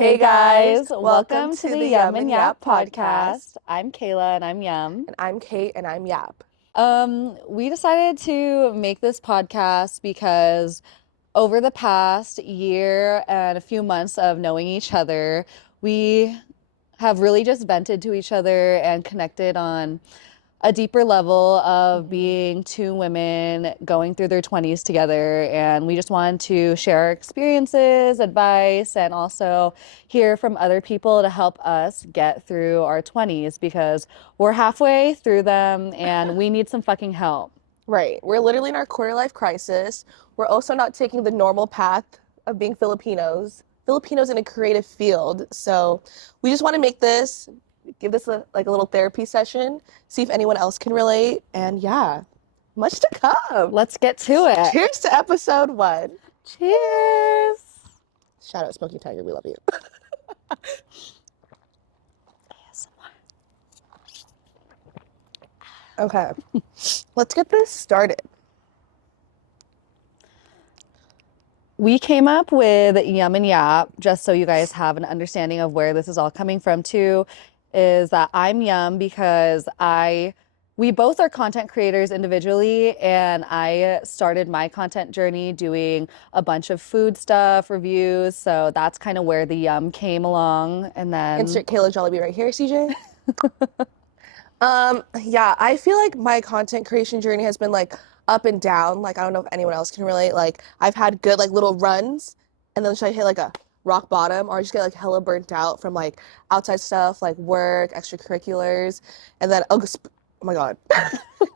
Hey guys, welcome to the Yum and Yap podcast. I'm Kayla and I'm Yum. And I'm Kate and I'm Yap. We decided to make this podcast because over the past year and a few months of knowing each other, we have really just vented to each other and connected on a deeper level of being two women going through their 20s together. And we just wanted to share our experiences, advice, and also hear from other people to help us get through our 20s because we're halfway through them and we need some fucking help. Right. We're literally in our quarter life crisis. We're also not taking the normal path of being Filipinos in a creative field. So we just want to give this a little therapy session, see if anyone else can relate. And yeah, much to come. Let's get to it. Cheers to episode 1. Cheers. Shout out Smoky Tiger. We love you. Okay. Let's get this started. We came up with Yum and Yap, just so you guys have an understanding of where this is all coming from too, is that I'm Yum because we both are content creators individually, and I started my content journey doing a bunch of food stuff, reviews, so that's kind of where the Yum came along, and then... Insert Kayla Jollibee right here, CJ. Yeah, I feel like my content creation journey has been like up and down. Like, I don't know if anyone else can relate. Like, I've had good like little runs, and then should I hit like a rock bottom, or I just get like hella burnt out from like outside stuff, like work, extracurriculars, and then oh my God,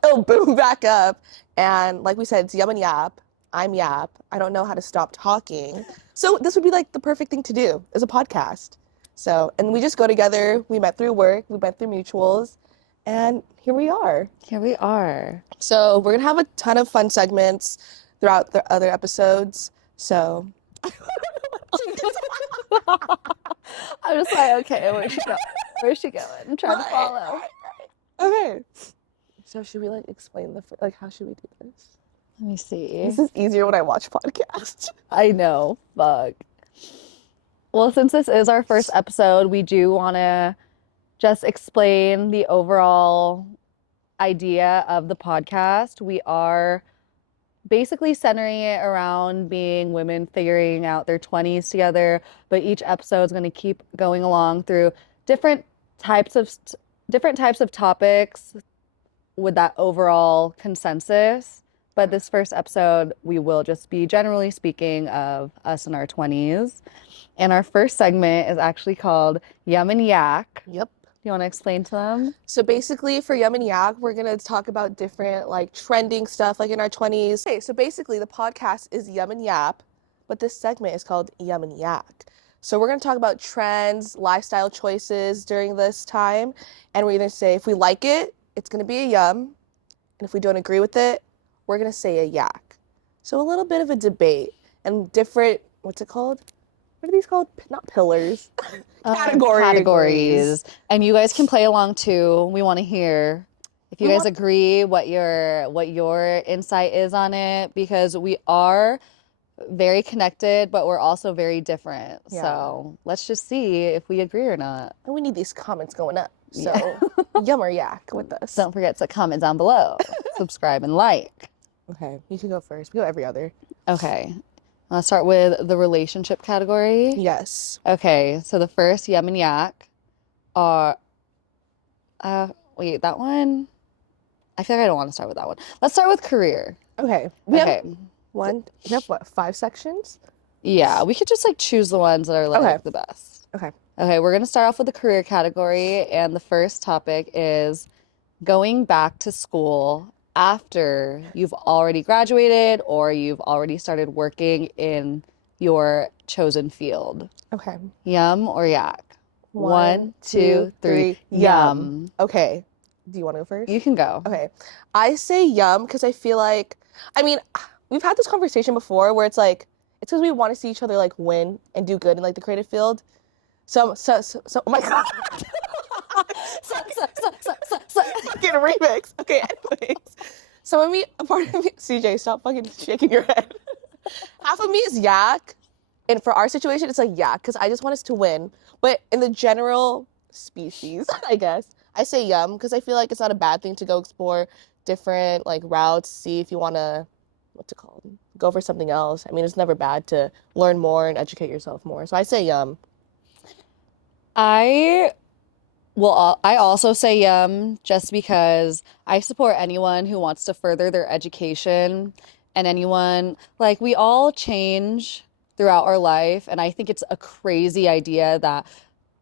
it'll boom back up. And like we said, it's Yum and Yap. I'm Yap. I don't know how to stop talking. So this would be like the perfect thing to do as a podcast. So, and we just go together. We met through work. We met through mutuals. And here we are. Here we are. So we're going to have a ton of fun segments throughout the other episodes. So I'm just like, okay, where's she going? Where's she going? I'm trying to follow. Okay. So should we like explain how should we do this? Let me see. This is easier when I watch podcasts. I know. Fuck. Well, since this is our first episode, we do want to just explain the overall idea of the podcast. We are basically centering it around being women figuring out their 20s together, but each episode is going to keep going along through different types of topics with that overall consensus. But this first episode, we will just be generally speaking of us in our 20s. And our first segment is actually called Yum and Yak. Yep. You want to explain to them? So basically for Yum and Yak, we're going to talk about different like trending stuff like in our 20s. Okay, so basically the podcast is Yum and Yap, but this segment is called Yum and Yak. So we're going to talk about trends, lifestyle choices during this time, and we're going to say if we like it, it's going to be a yum, and if we don't agree with it, we're going to say a yak. So a little bit of a debate and different, what's it called? What are these called? Not pillars. Categories. And you guys can play along too. We want to hear if you guys agree what your insight is on it, because we are very connected, but we're also very different. Yeah. So let's just see if we agree or not. And we need these comments going up. So Yum or Yak with us. Don't forget to comment down below, subscribe and like. Okay, you can go first. We go every other. Okay. Let's start with the relationship category. Yes. Okay, so the first Yum and Yak are, wait, that one? I feel like I don't want to start with that one. Let's start with career. Okay. We have 5 sections? Yeah, we could just like choose the ones that are like the best. Okay. Okay, we're gonna start off with the career category, and the first topic is going back to school after you've already graduated or you've already started working in your chosen field. Okay. Yum or Yak? 1, 2, 3. Yum. Okay. Do you want to go first? You can go. Okay. I say yum because I feel like, I mean, we've had this conversation before where it's like, it's because we want to see each other like win and do good in like the creative field. So oh my God. Fucking remix. Okay, anyways. a part of me, CJ, stop fucking shaking your head. Half of me is Yak, and for our situation, it's like, yeah, because I just want us to win. But in the general species, I guess, I say yum because I feel like it's not a bad thing to go explore different like routes, see if you want to, what's it called? Go for something else. I mean, it's never bad to learn more and educate yourself more. So I say yum. I I also say just because I support anyone who wants to further their education and anyone like we all change throughout our life. And I think it's a crazy idea that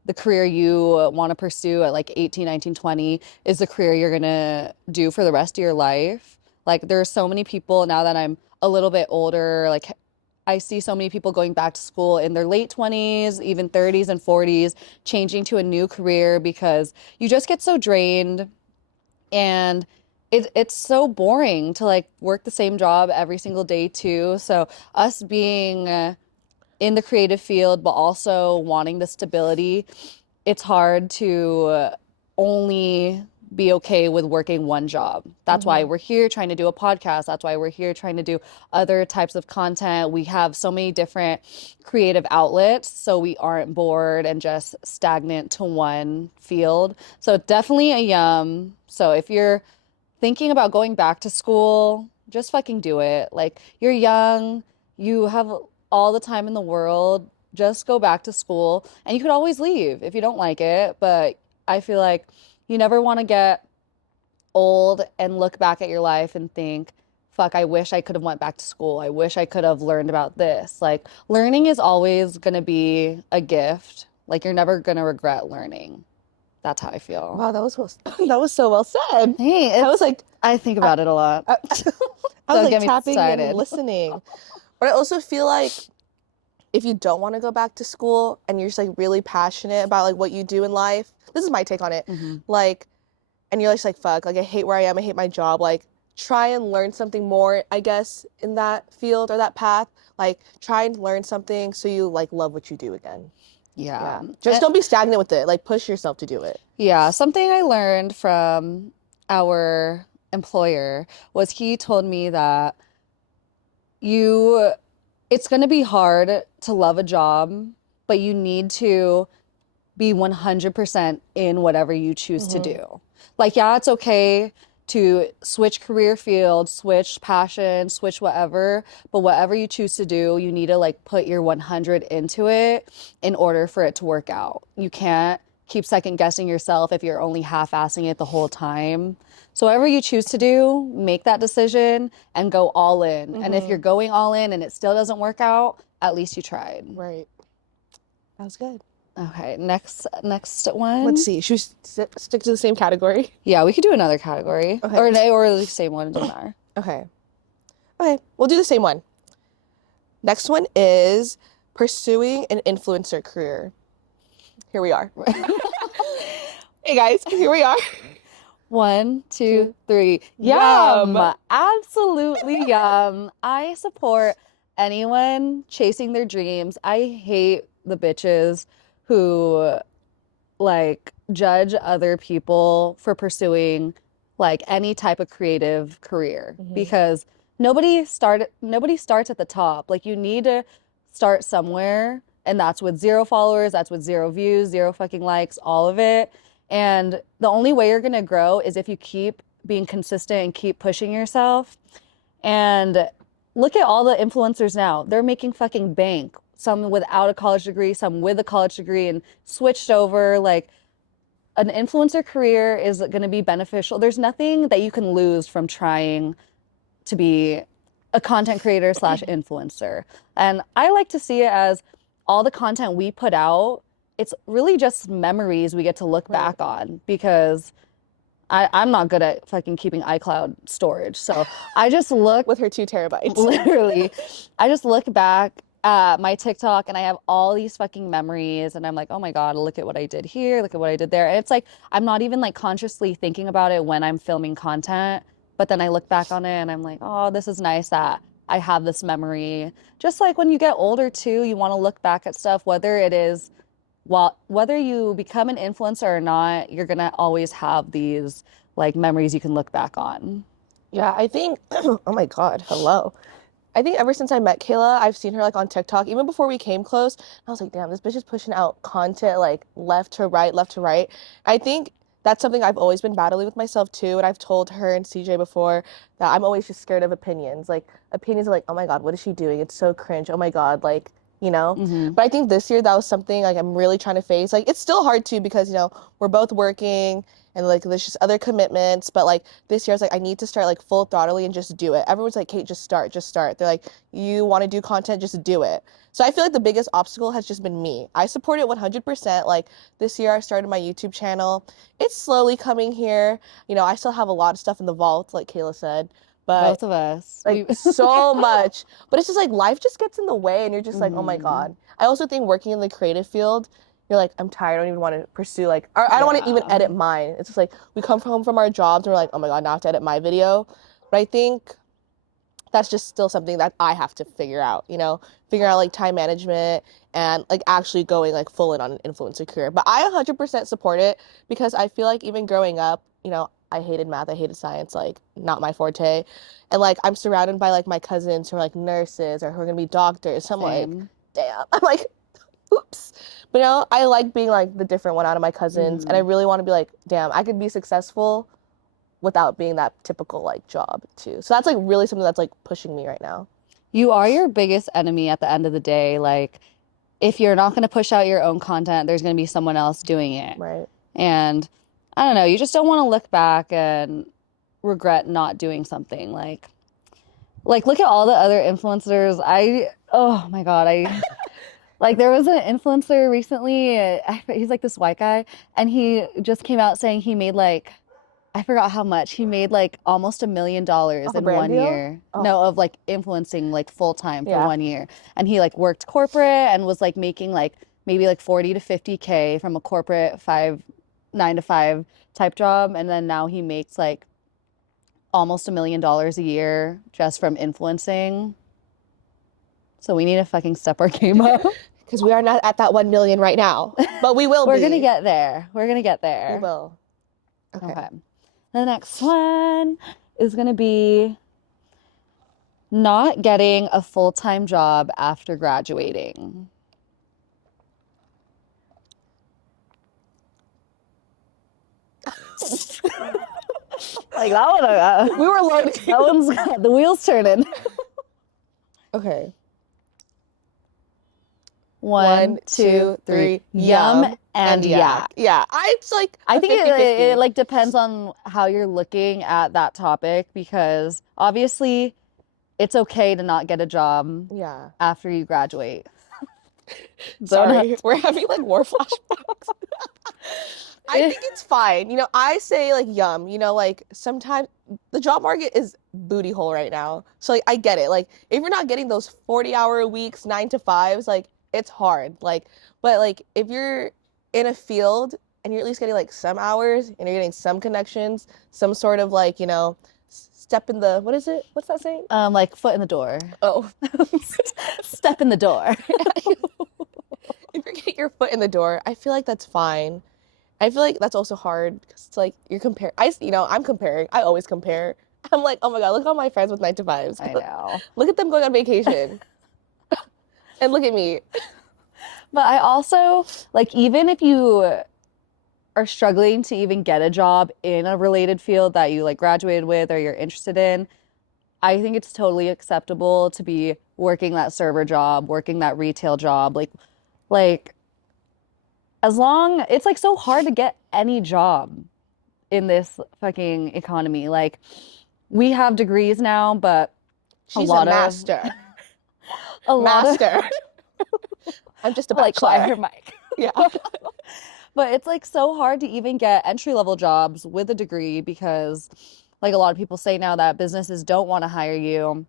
the career you want to pursue at like 18, 19, 20 is the career you're gonna do for the rest of your life. Like there are so many people now that I'm a little bit older, like I see so many people going back to school in their late 20s, even 30s and 40s, changing to a new career because you just get so drained and it's so boring to like work the same job every single day too. So us being in the creative field, but also wanting the stability, it's hard to only be okay with working one job. That's why Hmm. we're here trying to do a podcast. That's why we're here trying to do other types of content. We have so many different creative outlets, so we aren't bored and just stagnant to one field. So definitely a yum. So if you're thinking about going back to school, just fucking do it. Like you're young, you have all the time in the world. Just go back to school and you could always leave if you don't like it. But I feel like you never want to get old and look back at your life and think, fuck, I wish I could have went back to school. I wish I could have learned about this. Like learning is always going to be a gift. Like you're never going to regret learning. That's how I feel. Wow, that was well, that was so well said. Hey, I was it's like, I think I, about it a lot. I, I was Don't like get me tapping and started. listening. But I also feel like if you don't want to go back to school and you're just like really passionate about like what you do in life, this is my take on it. Hmm. Like, and you're just like, fuck, like I hate where I am, I hate my job. Like, try and learn something more, I guess, in that field or that path. Like, try and learn something so you like love what you do again. Yeah. Yeah. Just don't be stagnant with it. Like, push yourself to do it. Yeah, something I learned from our employer was he told me that you it's going to be hard to love a job, but you need to be 100% in whatever you choose to Hmm. do. Like, yeah, it's okay to switch career field, switch passion, switch whatever, but whatever you choose to do, you need to like put your 100 into it in order for it to work out. You can't keep second guessing yourself if you're only half-assing it the whole time. So whatever you choose to do, make that decision and go all in. And if you're Hmm. going all in and it still doesn't work out, at least you tried. Right. That was good. Okay, next Let's one. see. Should we stick to the same category? Yeah, we could do another category. Okay. Or the same one, it doesn't matter. Okay. Okay. We'll do the same one. Next one is pursuing an influencer career. Here we are. Hey guys, here we are. One, two, Two. three. Yum. Yum. Absolutely yum. I support anyone chasing their dreams. I hate the bitches who like judge other people for pursuing like any type of creative career Hmm. because nobody starts at the top. Like you need to start somewhere and that's with zero followers, that's with zero views, zero fucking likes, all of it. And the only way you're going to grow is if you keep being consistent and keep pushing yourself. And look at all the influencers now. They're making fucking bank. Some without a college degree, some with a college degree and switched over. Like an influencer career is going to be beneficial. There's nothing that you can lose from trying to be a content creator slash influencer. And I like to see it as all the content we put out, it's really just memories we get to look Right. back on because I'm not good at fucking keeping iCloud storage. So I just look With her 2 terabytes. literally, I just look back at my TikTok and I have all these fucking memories and I'm like, oh my God, look at what I did here, look at what I did there. And it's like I'm not even like consciously thinking about it when I'm filming content, but then I look back on it and I'm like, oh, this is nice that I have this memory. Just like when you get older too, you want to look back at stuff, whether it is whether you become an influencer or not, you're gonna always have these like memories you can look back on. Yeah, I think, oh my God, hello. I think ever since I met Kayla, I've seen her like on TikTok, even before we came close. I was like, damn, this bitch is pushing out content like left to right, left to right. I think that's something I've always been battling with myself too. And I've told her and CJ before that I'm always just scared of opinions. Like opinions are like, oh my God, what is she doing? It's so cringe. Oh my God, like, you know? Mm-hmm. But I think this year that was something like I'm really trying to face. Like it's still hard too because, we're both working and like there's just other commitments. But like this year I was like, I need to start like full throttling and just do it. Everyone's like, Kate, just start, just start. They're like, you want to do content, just do it. So I feel like the biggest obstacle has just been me. I support it 100%. Like this year I started my YouTube channel. It's slowly coming here. I still have a lot of stuff in the vault, like Kayla said, but Both of us. like We so much. But it's just like life just gets in the way and you're just like, oh my hmm God. I also think working in the creative field, you're like, I'm tired. I don't even want to pursue like, or I don't want to even Yeah. edit mine. It's just like we come home from our jobs and we're like, oh my God, now I have to edit my video. But I think that's just still something that I have to figure out, figure out like time management and like actually going like full in on an influencer career. But I 100% support it because I feel like even growing up, I hated math, I hated science, like not my forte. And like I'm surrounded by like my cousins who are like nurses or who are gonna be doctors. So I'm like, Same. damn. I'm like, oops. But I like being like the different one out of my cousins and I hmm really want to be like, damn, I could be successful without being that typical like job too. So that's like really something that's like pushing me right now. You are your biggest enemy at the end of the day. Like, if you're not going to push out your own content, there's going to be someone else doing it. Right. And I don't know, you just don't want to look back and regret not doing something. Like look at all the other influencers. Oh my God, like there was an influencer recently, he's like this white guy, and he just came out saying he made like I forgot how much. He made like almost $1 million Off a in brand one deal? year. Oh, No, of like influencing like full time for yeah. 1 year. And he like worked corporate and was like making like maybe like 40 to 50K from a corporate 9 to 5 type job. And then now he makes like almost $1 million a year just from influencing. So we need to fucking step our game up. Because we are not at that 1 million right now, but we will We're gonna be. get there. We're gonna get We there. will. Okay. Okay. The next one is gonna be not getting a full-time job after graduating. Like that one, We were loading. that one's got the wheels turning. Okay. One, One, two, two, three. three. Yum Yum and and yak. yak. Yeah. It's like I a think it, 50-50. it like depends on how you're looking at that topic because obviously it's okay to not get a job Yeah. after you graduate. Don't Sorry. We're having like war flashbacks. I have think it's fine. I say like yum, like sometimes the job market is booty hole right now. So like I get it. Like if you're not getting those 40-hour weeks, 9 to 5s, like it's hard. Like but like if you're in a field and you're at least getting like some hours and you're getting some connections, some sort of like, step in the what is it? What's that saying? like foot in the door. Oh. Step in the door. If you're getting your foot in the door, I feel like that's fine. I feel like that's also hard because it's like you're comparing. I'm comparing. I always compare. I'm like, oh my God, look at all my friends with 9 to 5s. I know. Look at them going on vacation. And look at me. But I also like even if you are struggling to even get a job in a related field that you like graduated with or you're interested in, I think it's totally acceptable to be working that server job, working that retail job, like as long it's like so hard to get any job in this fucking economy. Like we have degrees now, but a She's a lot of master. a lot of Master. I'm just a like bachelor. choir mic. Yeah. But it's like so hard to even get entry level jobs with a degree because like a lot of people say now that businesses don't want to hire you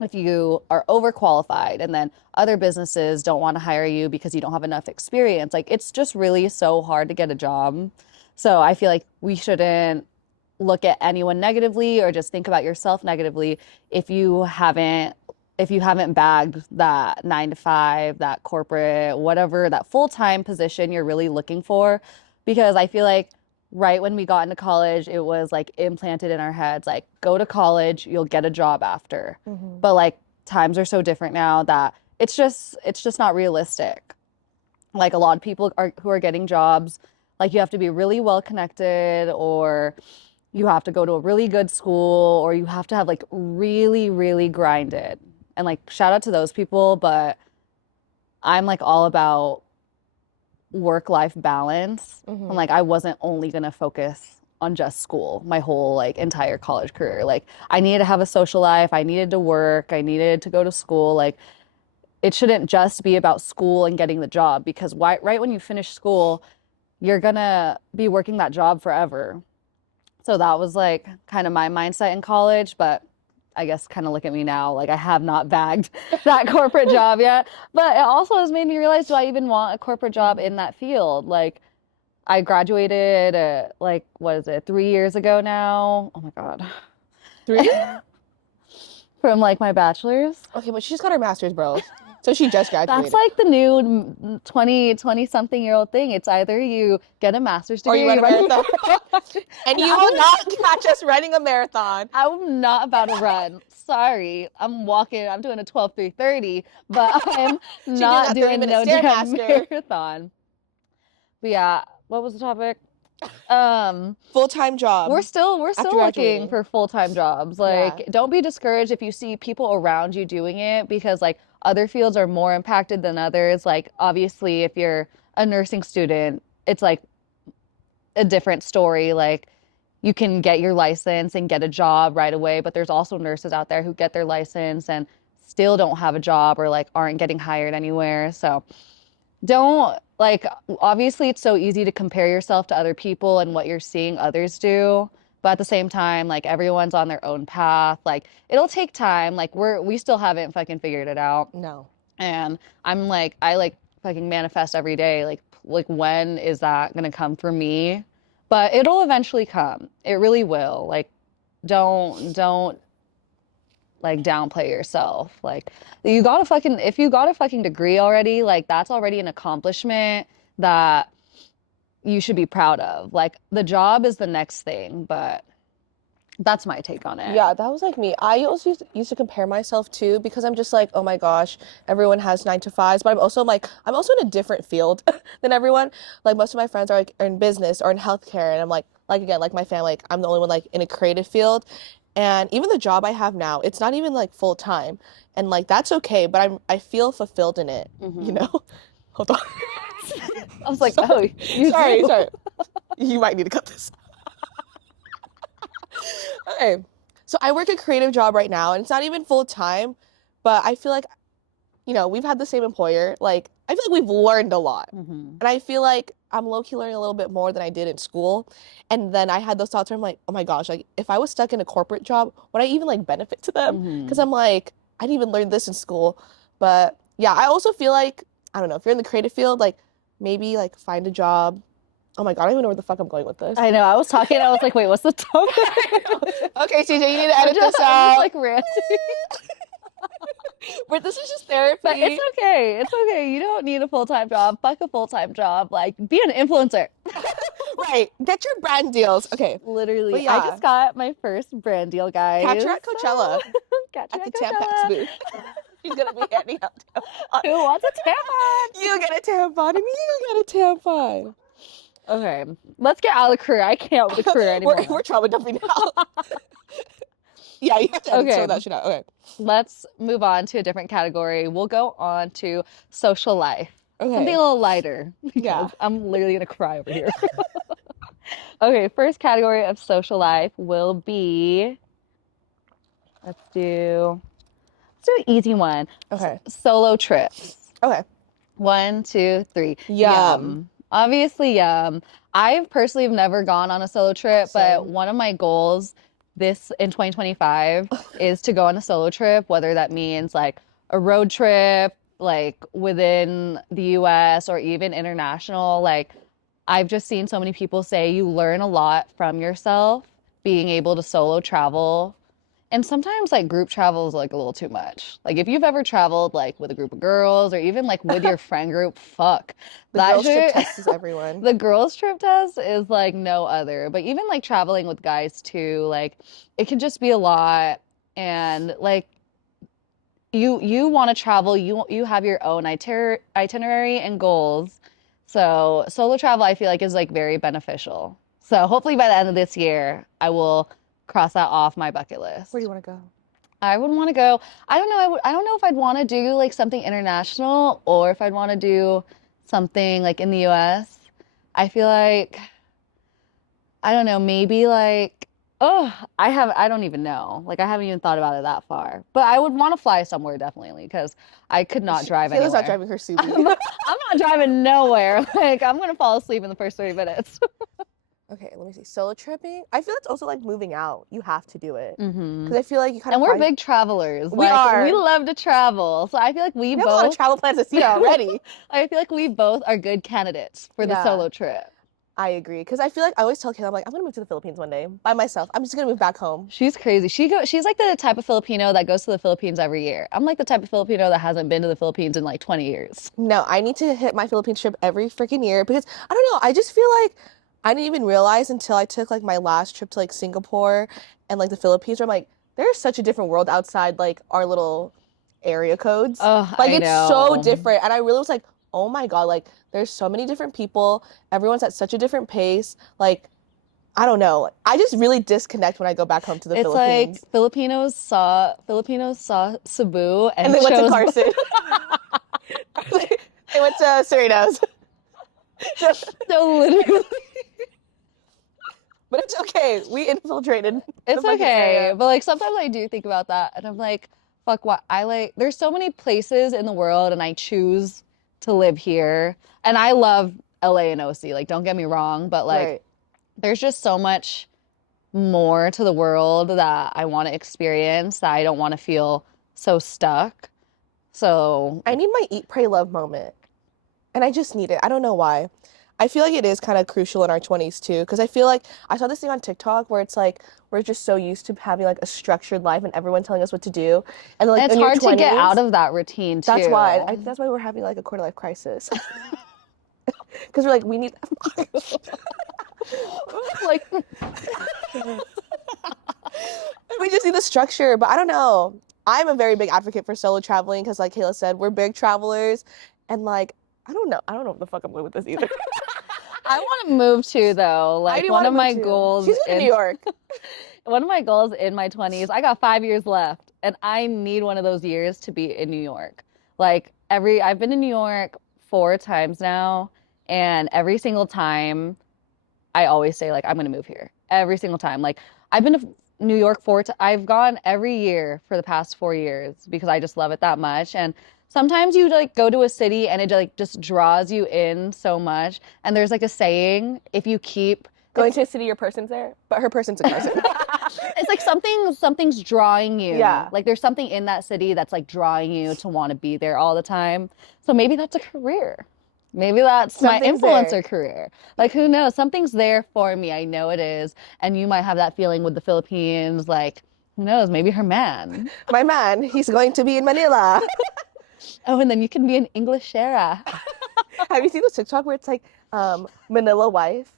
if you are overqualified and then other businesses don't want to hire you because you don't have enough experience. Like it's just really so hard to get a job. So I feel like we shouldn't look at anyone negatively or just think about yourself negatively if you haven't bagged that 9 to 5, that corporate, whatever, that full-time position you're really looking for. Because I feel like right when we got into college, it was like implanted in our heads, like go to college, you'll get a job after. Hmm. But like times are so different now that it's just not realistic. Like a lot of people are who are getting jobs, like you have to be really well connected, or you have to go to a really good school, or you have to have like really, really grinded. And like shout out to those people, but I'm like all about work-life balance. And Hmm. like I wasn't only gonna focus on just school my whole like entire college career. Like I needed to have a social life, I needed to work, I needed to go to school. Like it shouldn't just be about school and getting the job because right when you finish school, you're gonna be working that job forever. So that was like kind of my mindset in college, but I guess kind of look at me now, like I have not bagged that corporate job yet. But it also has made me realize, do I even want a corporate job Hmm. in that field? Like I graduated like what is it, 3 years ago now? Oh my God. 3? From like my bachelor's. Okay, but she just got her master's, bro. So she just That's graduated. like the new 20 something year old thing. It's either you get a master's Or degree you or run you a run a marathon. marathon. And And you will not catch us running a marathon. I'm not about to run. Sorry. I'm walking. I'm doing a 12:3:30, but I'm She doing not that 30 doing minute no damn stairmaster. marathon. But yeah, what was the topic? Um, Full-time job we're after still looking graduating. for full-time jobs. Yeah. Like, don't be discouraged if you see people around you doing it because like other fields are more impacted than others. Like, obviously, if you're a nursing student, it's like a different story. Like, you can get your license and get a job right away, but there's also nurses out there who get their license and still don't have a job or like aren't getting hired anywhere. So, don't like, obviously, it's so easy to compare yourself to other people and what you're seeing others do. But at the same time, like everyone's on their own path. Like it'll take time. Like we still haven't fucking figured it out. No. And I'm like, I like fucking manifest every day. Like when is that gonna come for me? But it'll eventually come. It really will. Like don't like downplay yourself. Like you got a fucking if you got a fucking degree already, like that's already an accomplishment that you should be proud of. Like the job is the next thing, but that's my take on it. Yeah, that was like me. I also used to compare myself too because I'm just like, oh my gosh, everyone has 9 to 5s, but I'm also like, I'm also in a different field than everyone. Like most of my friends are like in business or in healthcare, and I'm like again, like my family, like I'm the only one like in a creative field. And even the job I have now, it's not even like full time, and like that's okay, but I feel fulfilled in it, you Hmm. know? Hold on. I was like, Sorry, oh, you sorry, do. sorry. You might need to cut this. Okay. So I work a creative job right now, and it's not even full time, but I feel like, we've had the same employer. Like, I feel like we've learned a lot. Hmm. And I feel like I'm low-key learning a little bit more than I did in school. And then I had those thoughts where I'm like, oh my gosh, like if I was stuck in a corporate job, would I even like benefit to them? Because Hmm. I'm like, I didn't even learn this in school. But yeah, I also feel like, I don't know, if you're in the creative field, like maybe like find a job. Oh my God, I don't even know where the fuck I'm going with this. I know. I was talking. I was like, wait, what's the topic? Okay, CJ, you need to I'm edit just, this I'm just out. like ranting. But this is just But it's therapy. okay. It's okay. You don't need a full-time job. Fuck a full-time job. Like, be an influencer. Right. Get your brand deals. Okay. But Literally, I yeah, just got my first brand deal, catch guys. her at Coachella Catch you at the at Tampax Coachella. booth. She's gonna be handing out tampons. Who wants a tampon? You get a tampon and you get a tampon. Okay, let's get out of the career. I can't with the career We're anymore. trauma dumping now. Yeah, you have to edit some Okay, of that shit out. Okay. let's move on to a different category. We'll go on to social life. Something a Okay. little lighter because Yeah. I'm literally gonna cry over here. Okay, first category of social life will be, let's do let's do an easy one. Okay. Solo trips. Okay. 1, 2, 3. Yum. Yum. Obviously, yum. I've personally have never gone on a solo trip, but Same. one of my goals this in 2025 is to go on a solo trip, whether that means like a road trip, like within the US or even international. Like I've just seen so many people say you learn a lot from yourself being able to solo travel, and sometimes like group travel is like a little too much. Like if you've ever traveled like with a group of girls or even like with your friend group, fuck. The That girls trip shit, test is everyone. the girls trip test is like no other. But even like traveling with guys too, like it can just be a lot. And like you want to travel, you have your own itinerary and goals. So solo travel I feel like is like very beneficial. So hopefully by the end of this year, I will cross that off my bucket Where do list. you want to go? I would want to go. I don't know. I don't know if I'd want to do like something international or if I'd want to do something like in the US. I feel like I don't know, maybe like oh, I don't even know. Like I haven't even thought about it that far. But I would want to fly somewhere definitely because I could not drive Kayla's not anywhere. driving her I'm Subi. not driving nowhere. Like I'm gonna fall asleep in the first 30 minutes. Okay, let me see. Solo tripping. I feel it's also like moving out. You have to do it Hmm. because I feel like you kind And of we're find big travelers. we Like we are. love to travel. So I feel like we We have a lot of both travel plans this year already. I feel like we both are good candidates for the Yeah, solo trip. I agree. Because I feel like I always tell Kayla, I'm like, I'm gonna move to the Philippines one day by myself. I'm just gonna move back home. She's crazy. She's like the type of Filipino that goes to the Philippines every year. I'm like the type of Filipino that hasn't been to the Philippines in like 20 years. No, I need to hit my Philippines trip every freaking year because I don't know. I just feel like I didn't even realize until I took like my last trip to like Singapore and like the Philippines where I'm like, there's such a different world outside like our little area codes. Oh, Like I it's so know. different. And I really was like, oh my God, like there's so many different people. Everyone's at such a different pace. Like, I don't know. I just really disconnect when I go back home to the It's like Philippines. Filipinos saw Cebu And and they went to chose Carson. They went to Cerritos. so literally But it's okay. We infiltrated the it's fucking okay. area. But like sometimes I do think about that and I'm like, fuck what I like there's so many places in the world and I choose to live here. And I love LA and OC. Like don't get me wrong, but like Right. there's just so much more to the world that I want to experience that I don't want to feel so stuck. So, I need my eat, pray, love moment. And I just need it. I don't know why. I feel like it is kind of crucial in our 20s too. Because I feel like I saw this thing on TikTok where it's like we're just so used to having like a structured life and everyone telling us what to do. And then and like it's in your hard to get out 20s, of that routine that's why. too. That's why we're having like a quarter life crisis. Because we're like, we need. Like, We just need the structure. But I don't know. I'm a very big advocate for solo traveling because, like Kayla said, we're big travelers. And like, I don't know. I don't know what the fuck I'm going with this either. I want to move too, though. I Like, do want to move too. She's going to New York. one of my goals in my 20s, I got 5 years left, and I need one of those years to be in New York. Like, I've been in New York 4 times now, and every single time, I always say like I'm gonna move here every single time. Like I've been to New York I've gone every year for the past 4 years because I just love it that much. And sometimes you like go to a city and it like just draws you in so much. And there's like a saying, if you keep Going to a city, your person's there, but her person's in Carson. it's like something's drawing you. Yeah. Like there's something in that city that's like drawing you to want to be there all the time. So maybe that's a career. Maybe that's my Something's influencer there. career. Like who knows? Something's there for me. I know it is. And you might have that feeling with the Philippines. Like who knows? Maybe her man. My man, he's going to be in Manila. Oh, and then you can be an English Shara. Have you seen the TikTok where it's like Manila wife?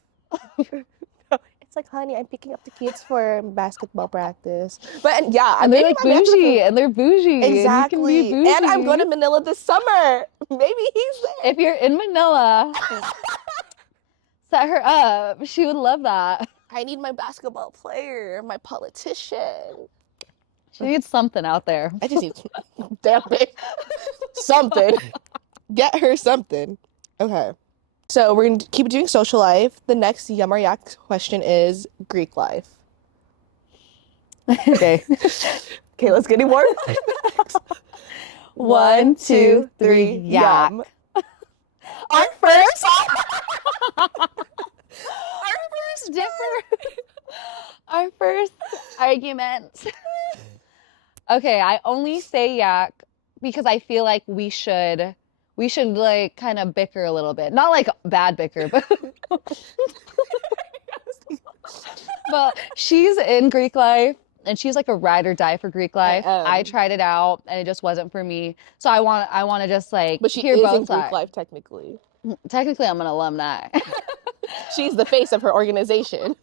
It's like, honey, I'm picking up the kids for basketball practice. But yeah, And they're maybe like my man's bougie and they're bougie. And you can be exactly. And I'm going bougie. to Manila this summer. Maybe he's there. If you're in Manila, set her up. She would love that. I need my basketball player, my politician. She needs something out there. I just need damn it. Something. Get her something. Okay. So we're going to keep doing social life. The next Yum or Yak question is Greek life. Okay. Okay, let's get any more. 1, 2, 3, yak. Yum. Our first, our first differ, our first argument. Okay, I only say yak because I feel like we should like kind of bicker a little bit. Not like bad bicker, but she's in Greek life and she's like a ride or die for Greek life. I am. tried it out and it just wasn't for me. So I want to just like But she hear is both in Greek sides. life technically. Technically, I'm an alumni. She's the face of her organization.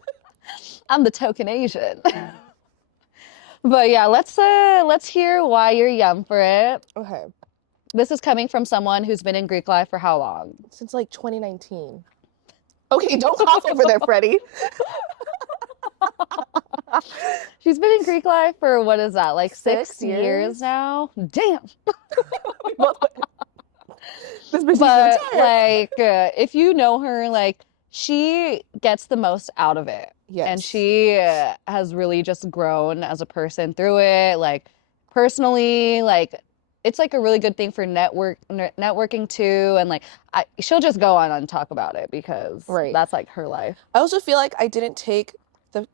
I'm the token Asian. But yeah, let's hear why you're yum for it. Okay. This is coming from someone who's been in Greek life for how long? Since like 2019. Okay, don't cough over there, Freddie. She's been in Greek life for what is that, like 6 years 6 years? now? Damn. This bitch needs to But retire. like, if you know her, like she gets the most out of it, and Yes. she has really just grown as a person through it. Like personally, like it's like a really good thing for networking too, and like she'll just go on and talk about it because Right. that's like her life. I also feel like I didn't take oh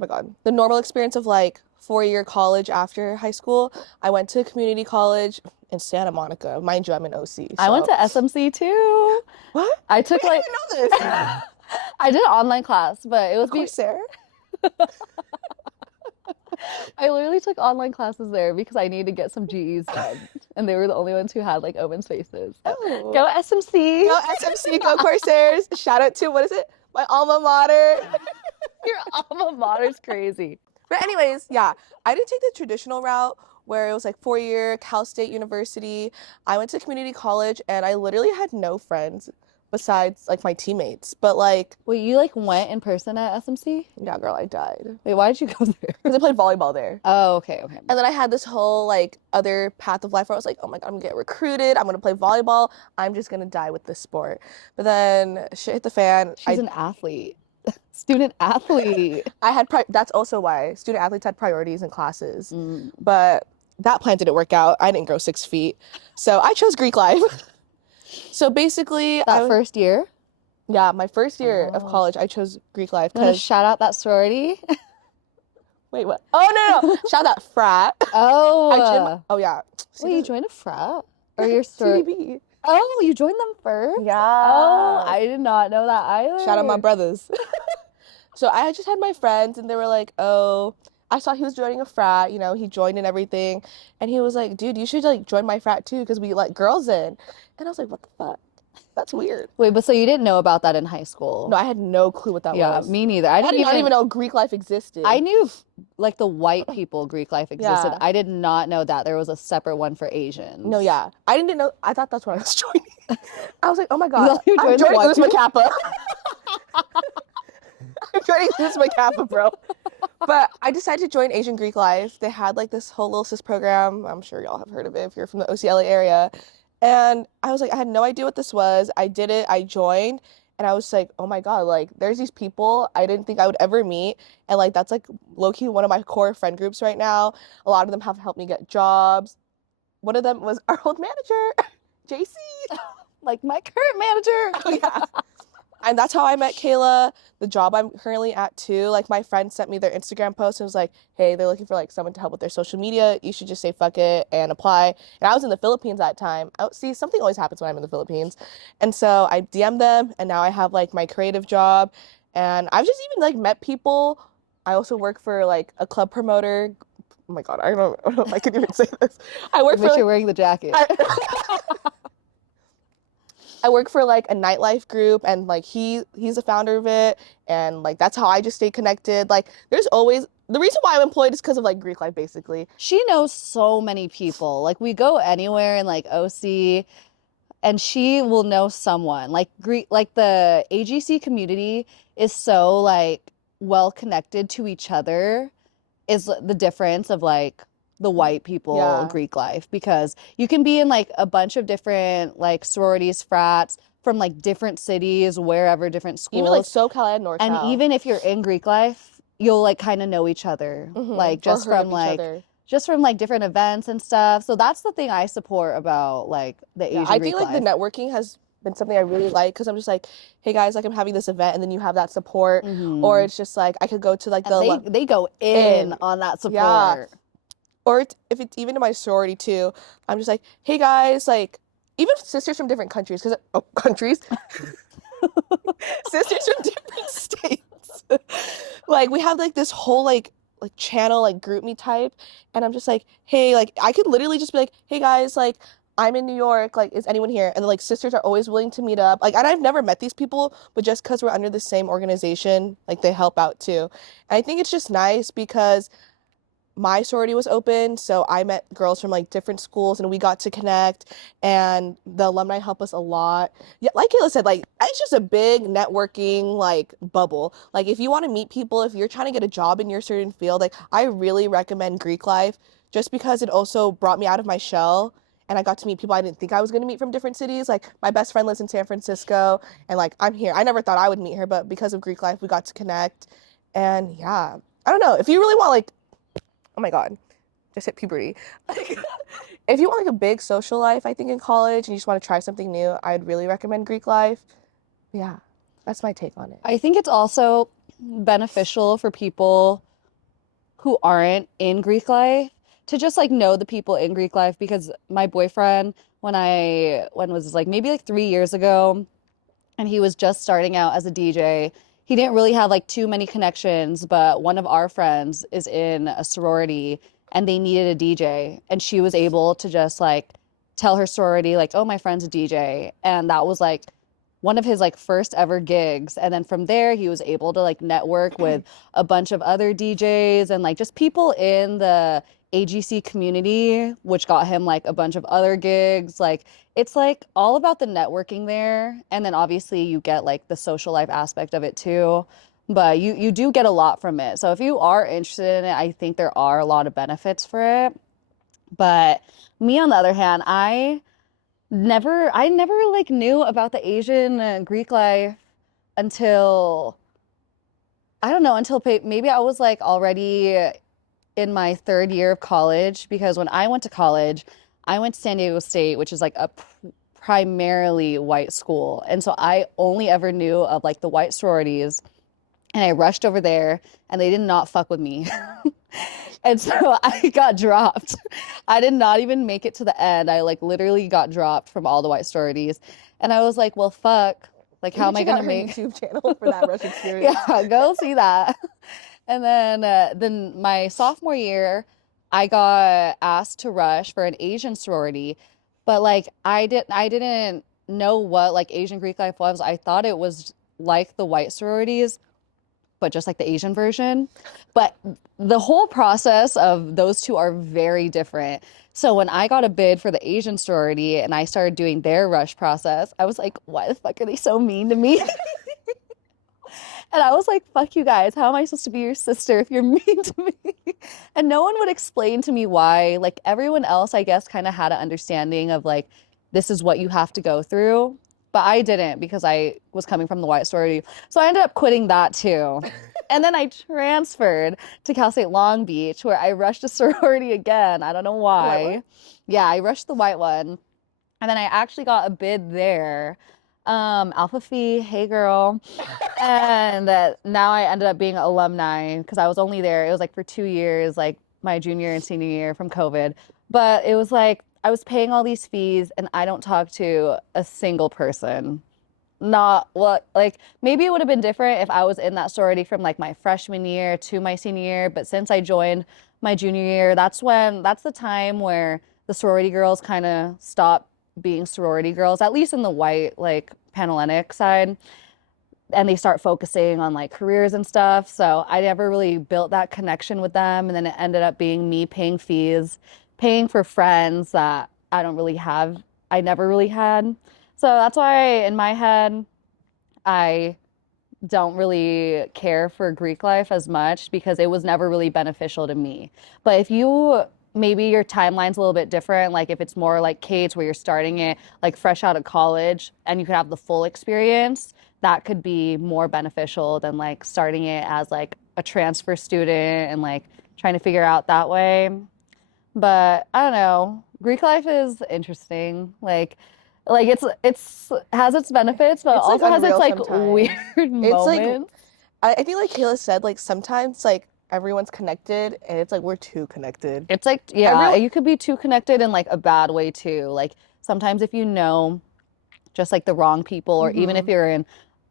my God, the normal experience of like 4-year college after high school. I went to community college in Santa Monica. Mind you, I'm an OC, I went so. to SMC too. What? I took Wait, I like didn't know this. I did an online class, but it A was Coursera? I literally took online classes there because I needed to get some GEs done, and they were the only ones who had like open spaces. So Oh. go SMC. Go SMC, go Coursers. Shout out to, what is it? My alma mater. Your alma mater's crazy. But anyways, yeah, I didn't take the traditional route where it was like 4-year Cal State University. I went to community college and I literally had no friends besides like my teammates. But like, Wait, you like went in person at SMC? yeah, girl, I died Wait, why did you go there? because I played volleyball there. Oh, okay, okay. And then I had this whole like other path of life where I was like, oh my God, I'm gonna get recruited. I'm gonna play volleyball. I'm just gonna die with this sport. But then shit hit the fan. She's an athlete, student athlete. I had that's also why student athletes had priorities in classes. Mm. But that plan didn't work out. I didn't grow 6 feet. So I chose Greek life. So basically, That first year? yeah, my first year of Oh. college, I chose Greek life You want to because, shout out that sorority? wait, what? Oh, no. Shout out frat. Oh, Oh, yeah. wait, you joined a frat? Or your soror? TDB. Oh, you joined them first? Yeah. Oh, I did not know that either. Shout out my brothers. So I just had my friends and they were like, oh, I saw he was joining a frat, you know, he joined and everything. And he was like, dude, you should like join my frat too because we let girls in. And I was like, what the fuck? That's weird. Wait, but so you didn't know about that in high school? No, I had no clue what that Yeah, was. me neither. I did not even know Greek life existed. I knew like the white people Greek life existed. Yeah. I did not know that there was a separate one for Asians. No, yeah. I didn't know. I thought that's what I was joining. I was like, oh my You God, thought you I'm joined the joining white Uzma people? Kappa. I'm joining Uzma Kappa, bro. But I decided to join Asian Greek Life. They had like this whole little sis program. I'm sure y'all have heard of it if you're from the OCLA area. And I was like, I had no idea what this was. I did it. I joined. And I was like, oh my God, like there's these people I didn't think I would ever meet. And like that's like low-key one of my core friend groups right now. A lot of them have helped me get jobs. One of them was our old manager, JC. Like my current manager. Oh, yeah. And that's how I met Kayla, the job I'm currently at too. Like my friend sent me their Instagram post and was like, hey, they're looking for like someone to help with their social media. You should just say fuck it and apply. And I was in the Philippines at that time. See, something always happens when I'm in the Philippines. And so I DM'd them and now I have like my creative job. And I've just even like met people. I also work for like a club promoter. Oh my God, I don't know if I could even say this. I work for You're wearing the jacket. I work for like a nightlife group and like he's the founder of it and like that's how I just stay connected. Like there's always the reason why I'm employed is because of like Greek life basically. She knows so many people. Like we go anywhere in like OC and she will know someone. Like the AGC community is so like well connected to each other is the difference of like the white people Yeah. Greek life because you can be in like a bunch of different like sororities, frats from like different cities, wherever, different schools. Even like SoCal and NorCal. And even if you're in Greek life, you'll like kind of know each other. Like just from like different events and stuff. So that's the thing I support about like the Asian I Greek think like life. the networking has been something I really like because I'm just like, hey guys, like I'm having this event and then you have that support. Or it's just like I could go to like and they go in on that support. Yeah. Or if it's even in my sorority too, I'm just like, hey guys, like even sisters from different countries, because countries, sisters from different states. Like we have like this whole like channel like group me type, and I'm just like, hey, like I could literally just be like, hey guys, like I'm in New York, like is anyone here? And then like sisters are always willing to meet up. Like and I've never met these people, but just because we're under the same organization, like they help out too. And I think it's just nice because my sorority was open, so I met girls from like different schools and we got to connect and the alumni help us a lot. Yeah, like Kayla said, like it's just a big networking like bubble. Like if you want to meet people, if you're trying to get a job in your certain field, like I really recommend Greek life just because it also brought me out of my shell and I got to meet people I didn't think I was going to meet from different cities. Like my best friend lives in San Francisco and like I'm here. I never thought I would meet her, but because of Greek life, we got to connect. And yeah, I don't know. If you really want like oh my God, just hit puberty. Like, if you want like a big social life, I think in college and you just want to try something new, I'd really recommend Greek life. Yeah, that's my take on it. I think it's also beneficial for people who aren't in Greek life to just like know the people in Greek life because my boyfriend, when was this like maybe like 3 years ago, and he was just starting out as a DJ. He didn't really have like too many connections, but one of our friends is in a sorority and they needed a DJ. And she was able to just like tell her sorority, like, oh, my friend's a DJ. And that was like one of his like first ever gigs. And then from there, he was able to like network with a bunch of other DJs and like just people in the AGC community, which got him like a bunch of other gigs. Like it's like all about the networking there. And then obviously you get like the social life aspect of it too. But you do get a lot from it. So if you are interested in it, I think there are a lot of benefits for it. But me on the other hand, I never like knew about the Asian Greek life until I don't know, until maybe I was like already in my third year of college because when I went to college, I went to San Diego State, which is like a primarily white school. And so I only ever knew of like the white sororities and I rushed over there and they did not fuck with me. And so I got dropped. I did not even make it to the end. I like literally got dropped from all the white sororities. And I was like, well, fuck. Like, You how can am I check gonna out her make YouTube channel for that rush experience. yeah, go see that. And then my sophomore year, I got asked to rush for an Asian sorority, but like I didn't know what like Asian Greek life was. I thought it was like the white sororities, but just like the Asian version. But the whole process of those two are very different. So when I got a bid for the Asian sorority and I started doing their rush process, I was like, why the fuck are they so mean to me? And I was like, fuck you guys. How am I supposed to be your sister if you're mean to me? And no one would explain to me why. Like everyone else, I guess, kind of had an understanding of like, this is what you have to go through. But I didn't because I was coming from the white sorority. So I ended up quitting that too. And then I transferred to Cal State Long Beach where I rushed a sorority again. I don't know The white one? why. Yeah, I rushed the white one. And then I actually got a bid there. Alpha Phi, hey girl. And now I ended up being an alumni because I was only there. It was like for 2 years, like my junior and senior year from COVID. But it was like I was paying all these fees and I don't talk to a single person. Not what, like maybe it would have been different if I was in that sorority from like my freshman year to my senior year. But since I joined my junior year, that's the time where the sorority girls kind of stopped being sorority girls, at least in the white, like Panhellenic side and they start focusing on like careers and stuff. So I never really built that connection with them. And then it ended up being me paying fees, paying for friends that I never really had. So that's why in my head, I don't really care for Greek life as much because it was never really beneficial to me. But if you maybe your timeline's a little bit different, like if it's more like Kate's where you're starting it like fresh out of college and you could have the full experience, that could be more beneficial than like starting it as like a transfer student and like trying to figure out that way. But I don't know. Greek life is interesting. Like it's has its benefits, but It's like also has its unreal like weird sometimes. It's like moments. I feel like Kayla said, like sometimes like everyone's connected and it's like we're too connected. It's like, yeah, Everyone you could be too connected in like a bad way too. Like sometimes if you know just like the wrong people, or even if hmm you're in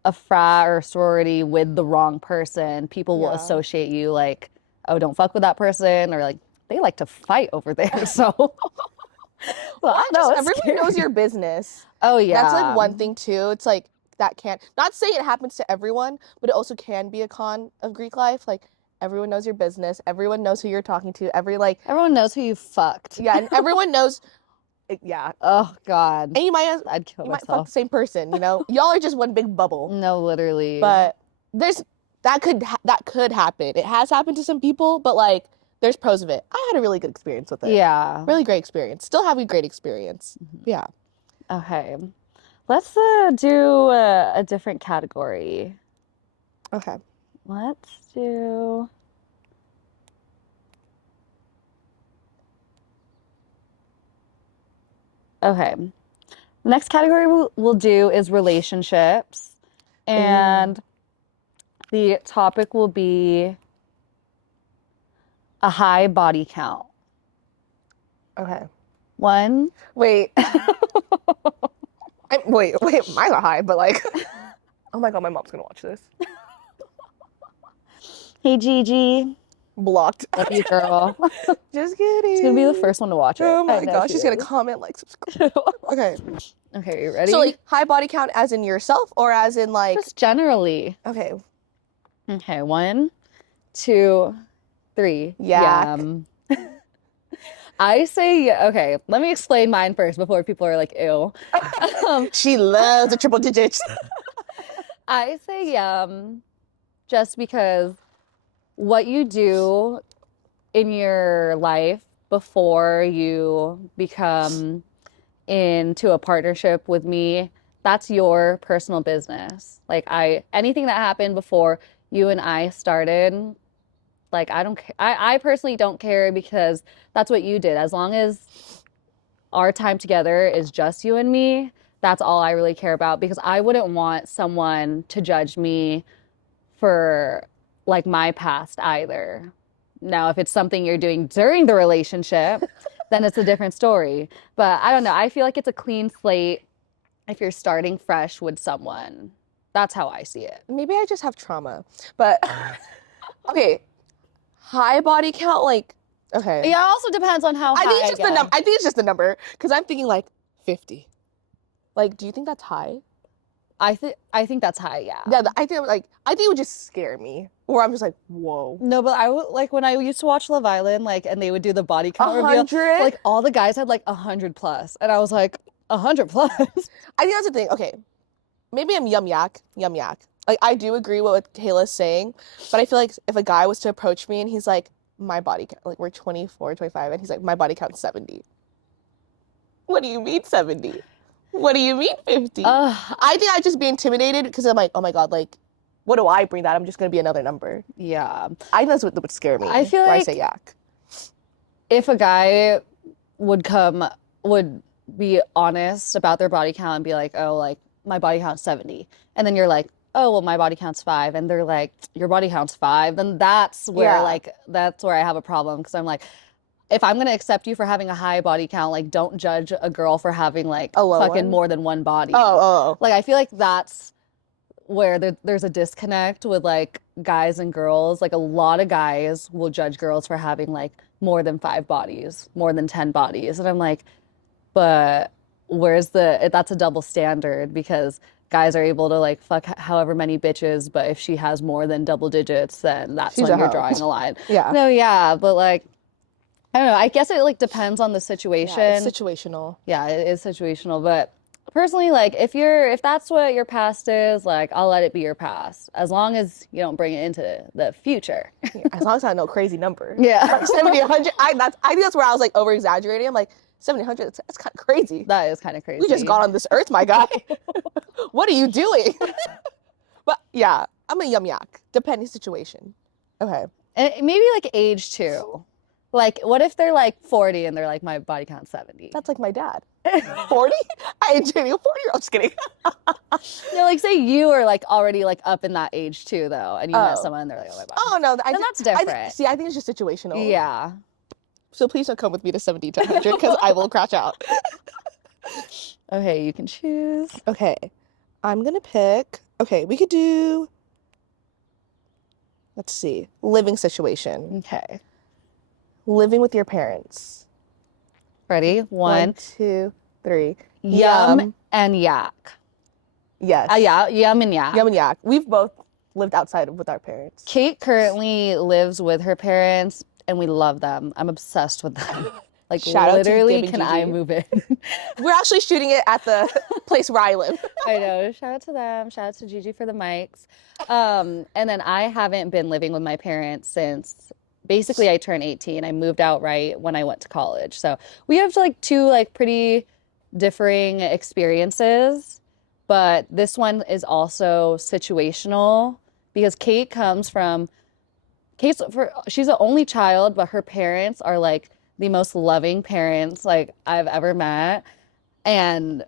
a frat or sorority with the wrong person, people will Yeah. associate you like, oh, don't fuck with that person, or like they like to fight over there. So, well, Or I don't know, just it's everyone knows scary. your business. Oh That's like yeah. one thing too. It's like that can't not saying it happens to everyone, but it also can be a con of Greek life. Like Everyone knows your business. Everyone knows who you're talking to. Everyone knows who you fucked. Yeah, and everyone knows. Yeah. Oh God. And I'd kill you might fuck myself. the same person, you know? Y'all are just one big bubble. No, literally. But that could happen. It has happened to some people, but like there's pros of it. I had a really good experience with it. Yeah. Really great experience. Still have a great experience. Yeah. Okay. Let's do a different category. Okay. Let's do. Okay. The next category we'll do is relationships. And the topic will be a high body count. Okay. One. Wait. Wait, mine's not high, but like, oh my God, my mom's gonna watch this. Hey, Gigi. Blocked. Love you, girl. Just kidding. She's gonna be the first one to watch it. Oh I my know gosh, she she's gonna is. comment, like, subscribe. Okay. Okay, you ready? So like high body count as in yourself or as in like just generally. okay. Okay, 1, 2, 3. Yak. I say, okay, let me explain mine first before people are like, ew. She loves the triple digits. I say yum just because what you do in your life before you become into a partnership with me, that's your personal business. Like anything that happened before you and I started, like I don't I personally don't care because that's what you did. As long as our time together is just you and me, that's all I really care about because I wouldn't want someone to judge me for like my past either. Now, if it's something you're doing during the relationship, then it's a different story. But I don't know. I feel like it's a clean slate if you're starting fresh with someone. That's how I see it. Maybe I just have trauma. But okay. High body count, like okay. Yeah, it also depends on how high. I think it's just the number. I think it's just the number. Because I'm thinking like 50. Like, do you think that's high? I think that's high, yeah. Yeah, I think it would just scare me. Or I'm just like, whoa. No, but I would like when I used to watch Love Island, like, and they would do the body count reveal. 100? Like all the guys had like 100 plus, and I was like 100 plus. I think that's the thing. Okay, maybe I'm yum yak. Like I do agree with what Kayla's saying, but I feel like if a guy was to approach me and he's like, my body count, like we're 24, 25, and he's like, my body count's 70. What do you mean 70? What do you mean 50? I think I'd just be intimidated because I'm like, oh my God, like, what do I bring that? I'm just gonna be another number. Yeah, I think that's what would scare me. I feel when like I say yak. if a guy would be honest about their body count and be like, oh, like my body count's 70, and then you're like, oh, well, my body count's 5, and they're like, your body count's 5, then that's where that's where I have a problem because I'm like, if I'm gonna accept you for having a high body count, like don't judge a girl for having like fucking more than one body. Oh. Like I feel like that's where there's a disconnect with like guys and girls. Like a lot of guys will judge girls for having like more than 5 bodies, more than 10 bodies. And I'm like, but that's a double standard because guys are able to like fuck however many bitches, but if she has more than double digits, then that's when you're drawing a line. Yeah. No, yeah, but like I don't know. I guess it like depends on the situation. Yeah, it's situational. Yeah, it is situational. But personally, like if that's what your past is, like I'll let it be your past. As long as you don't bring it into the future. Yeah, as long as I know crazy number. Yeah. Like 70, 100. I think that's where I was like over exaggerating. I'm like 70, 100. That's kind of crazy. That is kind of crazy. We just got on this earth, my guy. What are you doing? But yeah, I'm a yum yak. Depending situation. Okay. And maybe like age too. Like, what if they're like 40 and they're like, my body count's 70? That's like my dad. 40? I ain't dating a 40-year-old. I'm just kidding. No, like say you are like already like up in that age too, though, and you met someone and they're like, oh my body. Oh no, then that's different. I think it's just situational. Yeah. So please don't come with me to 70 to 100 because I will crash out. Okay, you can choose. Okay, I'm gonna pick. Okay, we could do. Let's see, living situation. Okay. Living with your parents. Ready? 1, 2, 3. Yum and yak. Yes. Yeah, yum and yak. Yum and yak. We've both lived outside with our parents. Kate currently lives with her parents, and we love them. I'm obsessed with them. Like, Shout out to literally, Gib and can I Gigi. move in? We're actually shooting it at the place where I live. I know. Shout out to them. Shout out to Gigi for the mics. And then I haven't been living with my parents since basically I turned 18. I moved out right when I went to college. So we have like two like pretty differing experiences, but this one is also situational because she's the only child, but her parents are like the most loving parents like I've ever met. And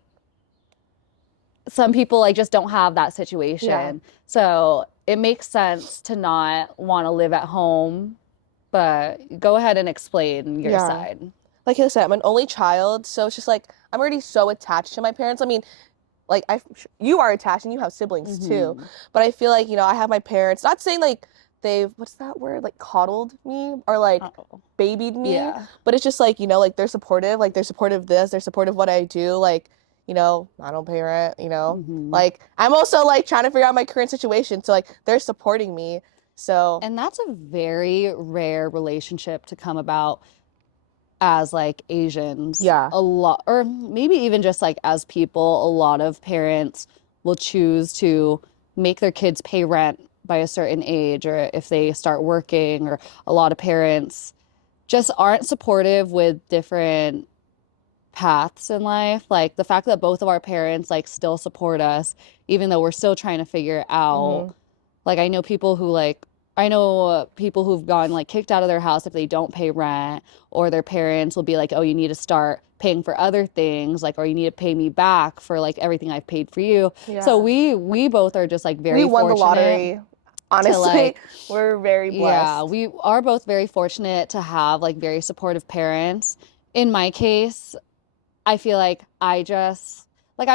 some people like just don't have that situation. Yeah. So it makes sense to not want to live at home, but go ahead and explain your Yeah. side. Like I said, I'm an only child, so it's just like I'm already so attached to my parents. I mean, like you are attached and you have siblings too, but I feel like, I have my parents, not saying like they've, what's that word, like coddled me or like Oh, babied me, yeah. but it's just like, like they're supportive, of this, they're supportive of what I do, like, I don't pay rent, like I'm also like trying to figure out my current situation, so like they're supporting me. So And that's a very rare relationship to come about as like Asians. yeah. A lot, or maybe even just like as people, a lot of parents will choose to make their kids pay rent by a certain age, or if they start working, or a lot of parents just aren't supportive with different paths in life. Like the fact that both of our parents like still support us, even though we're still trying to figure out. Like I know people who've gotten like kicked out of their house if they don't pay rent, or their parents will be like, "Oh, you need to start paying for other things, like, or you need to pay me back for like everything I've paid for you." Yeah. So we both are just like very We won the fortunate lottery. Honestly, to like, we're very yeah, blessed. we are both very fortunate to have like very supportive parents. In my case, I feel like I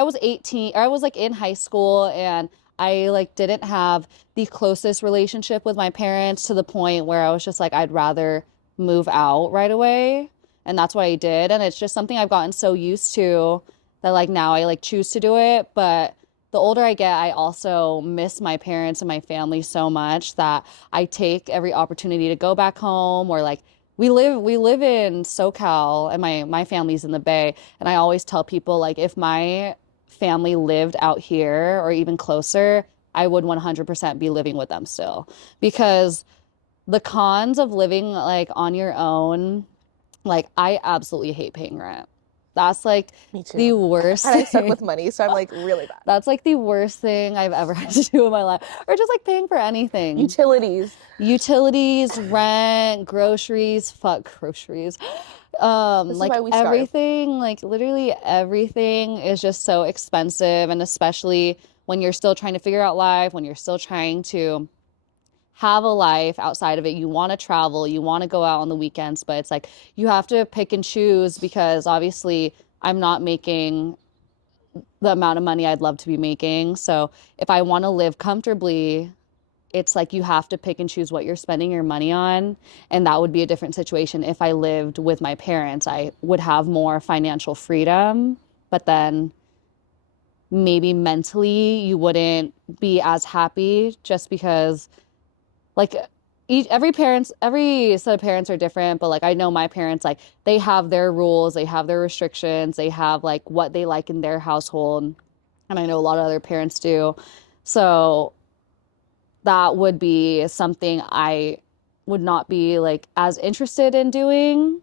was 18, or I was like in high school, and I like didn't have the closest relationship with my parents to the point where I was just like, I'd rather move out right away. And that's what I did. And it's just something I've gotten so used to that like now I like choose to do it. But the older I get, I also miss my parents and my family so much that I take every opportunity to go back home, or like we live in SoCal, and my family's in the Bay, and I always tell people like if my family lived out here or even closer, I would 100% be living with them still, because the cons of living like on your own, like I absolutely hate paying rent. That's like Me the too. worst And I suck thing. with money, so I'm like really bad. That's like the worst thing I've ever had to do in my life, or just like paying for anything. Utilities. Utilities, rent, groceries, fuck groceries. This is Like why we starve. everything, like literally everything is just so expensive. And especially when you're still trying to figure out life, when you're still trying to have a life outside of it, you want to travel, you want to go out on the weekends, but it's like you have to pick and choose, because obviously I'm not making the amount of money I'd love to be making. So if I want to live comfortably, it's like you have to pick and choose what you're spending your money on. And that would be a different situation if I lived with my parents. I would have more financial freedom, but then maybe mentally you wouldn't be as happy, just because like every set of parents are different, but like I know my parents, like they have their rules, they have their restrictions, they have like what they like in their household, and I know a lot of other parents do. So that would be something I would not be like as interested in doing,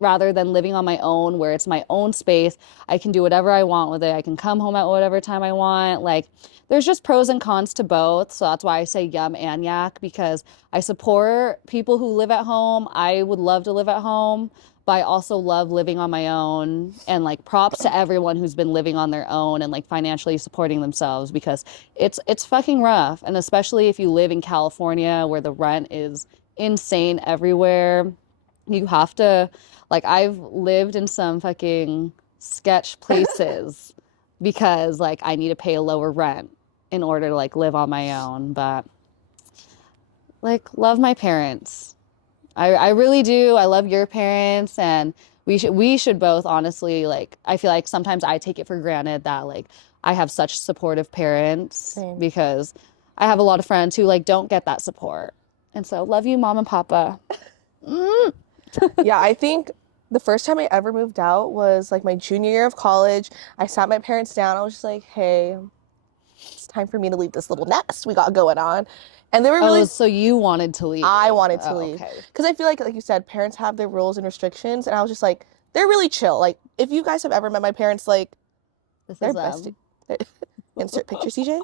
rather than living on my own, where it's my own space. I can do whatever I want with it. I can come home at whatever time I want. Like there's just pros and cons to both. So that's why I say yum and yak, because I support people who live at home. I would love to live at home, but I also love living on my own. And like props to everyone who's been living on their own and like financially supporting themselves, because it's fucking rough. And especially if you live in California, where the rent is insane everywhere. You have to, like, I've lived in some fucking sketch places because like I need to pay a lower rent in order to like live on my own. But like love my parents. I really do. I love your parents, and we should both honestly, like I feel like sometimes I take it for granted that like I have such supportive parents, Same. because I have a lot of friends who like don't get that support. And so love you, mom and papa. Mm. Yeah, I think the first time I ever moved out was like my junior year of college. I sat my parents down. I was just like, hey, it's time for me to leave this little nest we got going on. And they were really, Oh, so you wanted to leave. I wanted to Oh, leave. okay. Because I feel like you said, parents have their rules and restrictions. And I was just like, they're really chill. Like, if you guys have ever met my parents, like, This they're is bestie. Insert picture, CJ.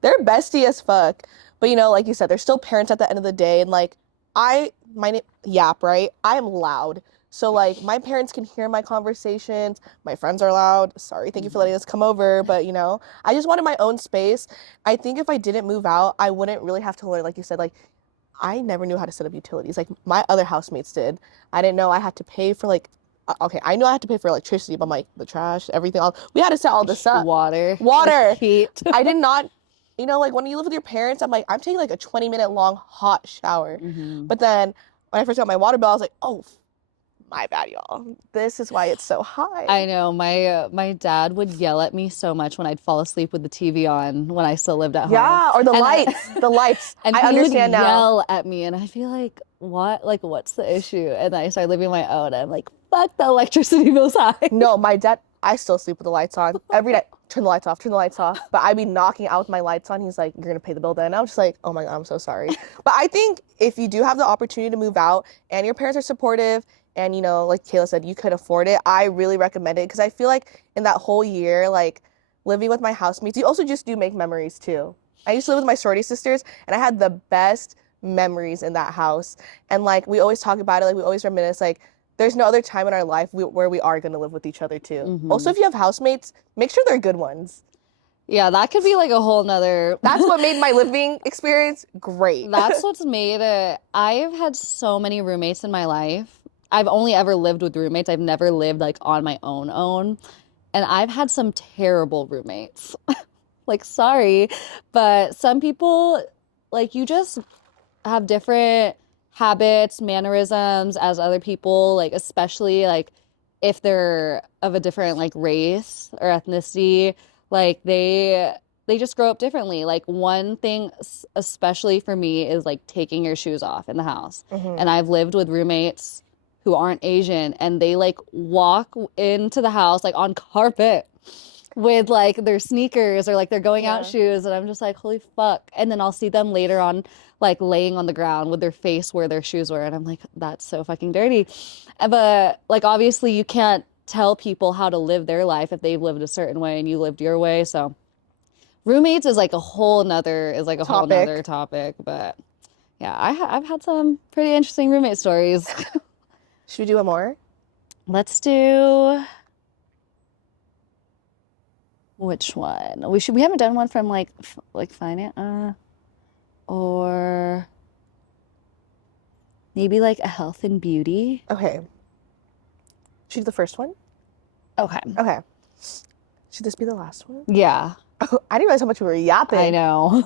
They're bestie as fuck. But like you said, they're still parents at the end of the day. And like my name Yap, right? I am loud. So like my parents can hear my conversations. My friends are loud. Sorry, thank you for letting us come over. But I just wanted my own space. I think if I didn't move out, I wouldn't really have to learn, like you said, like I never knew how to set up utilities. Like my other housemates did. I didn't know I had to pay for like okay, I know I had to pay for electricity, but like the trash, everything, all we had to set all this up. Water. Water. Heat. I did not, like when you live with your parents, I'm like, I'm taking like a 20-minute long hot shower. Hmm. But then when I first got my water bill, I was like, oh, my bad, y'all. This is why it's so high. I know my dad would yell at me so much when I'd fall asleep with the TV on when I still lived at home. Yeah, or the And lights, the lights. and I he would understand now. yell at me and I'd be like, what? Like, what's the issue? And I started living on my own. I'm like, fuck, the electricity bill's high. No, my dad, I still sleep with the lights on every night. Turn the lights off, turn the lights off. But I'd be knocking out with my lights on. He's like, you're going to pay the bill then. And I'm just like, oh my God, I'm so sorry. But I think if you do have the opportunity to move out and your parents are supportive and, like Kayla said, you could afford it, I really recommend it because I feel like in that whole year, like living with my housemates, you also just do make memories too. I used to live with my sorority sisters and I had the best memories in that house. And like we always talk about it, like we always reminisce, like there's no other time in our life where we are going to live with each other too. Mhm. Also, if you have housemates, make sure they're good ones. Yeah, that could be like a whole nother. That's what made my living experience great. That's what's made it. I've had so many roommates in my life. I've only ever lived with roommates. I've never lived like on my own. And I've had some terrible roommates. Like, sorry, but some people, like, you just have different habits, mannerisms as other people, like, especially like if they're of a different like race or ethnicity, like they just grow up differently. Like one thing especially for me is like taking your shoes off in the house. Hmm. And I've lived with roommates who aren't Asian and they like walk into the house like on carpet with like their sneakers or like their going out Yeah. shoes and I'm just like holy fuck, and then I'll see them later on like laying on the ground with their face where their shoes were and I'm like that's so fucking dirty. But like obviously you can't tell people how to live their life if they've lived a certain way and you lived your way. So roommates is like a whole nother Topic. topic. But yeah, I've had some pretty interesting roommate stories. Should we do one more? Let's do which one? We haven't done one from like finance or maybe like a health and beauty. Okay. Should we do the first one? Okay. Okay. Should this be the last one? Yeah, Oh, I didn't realize how much we were yapping. I know.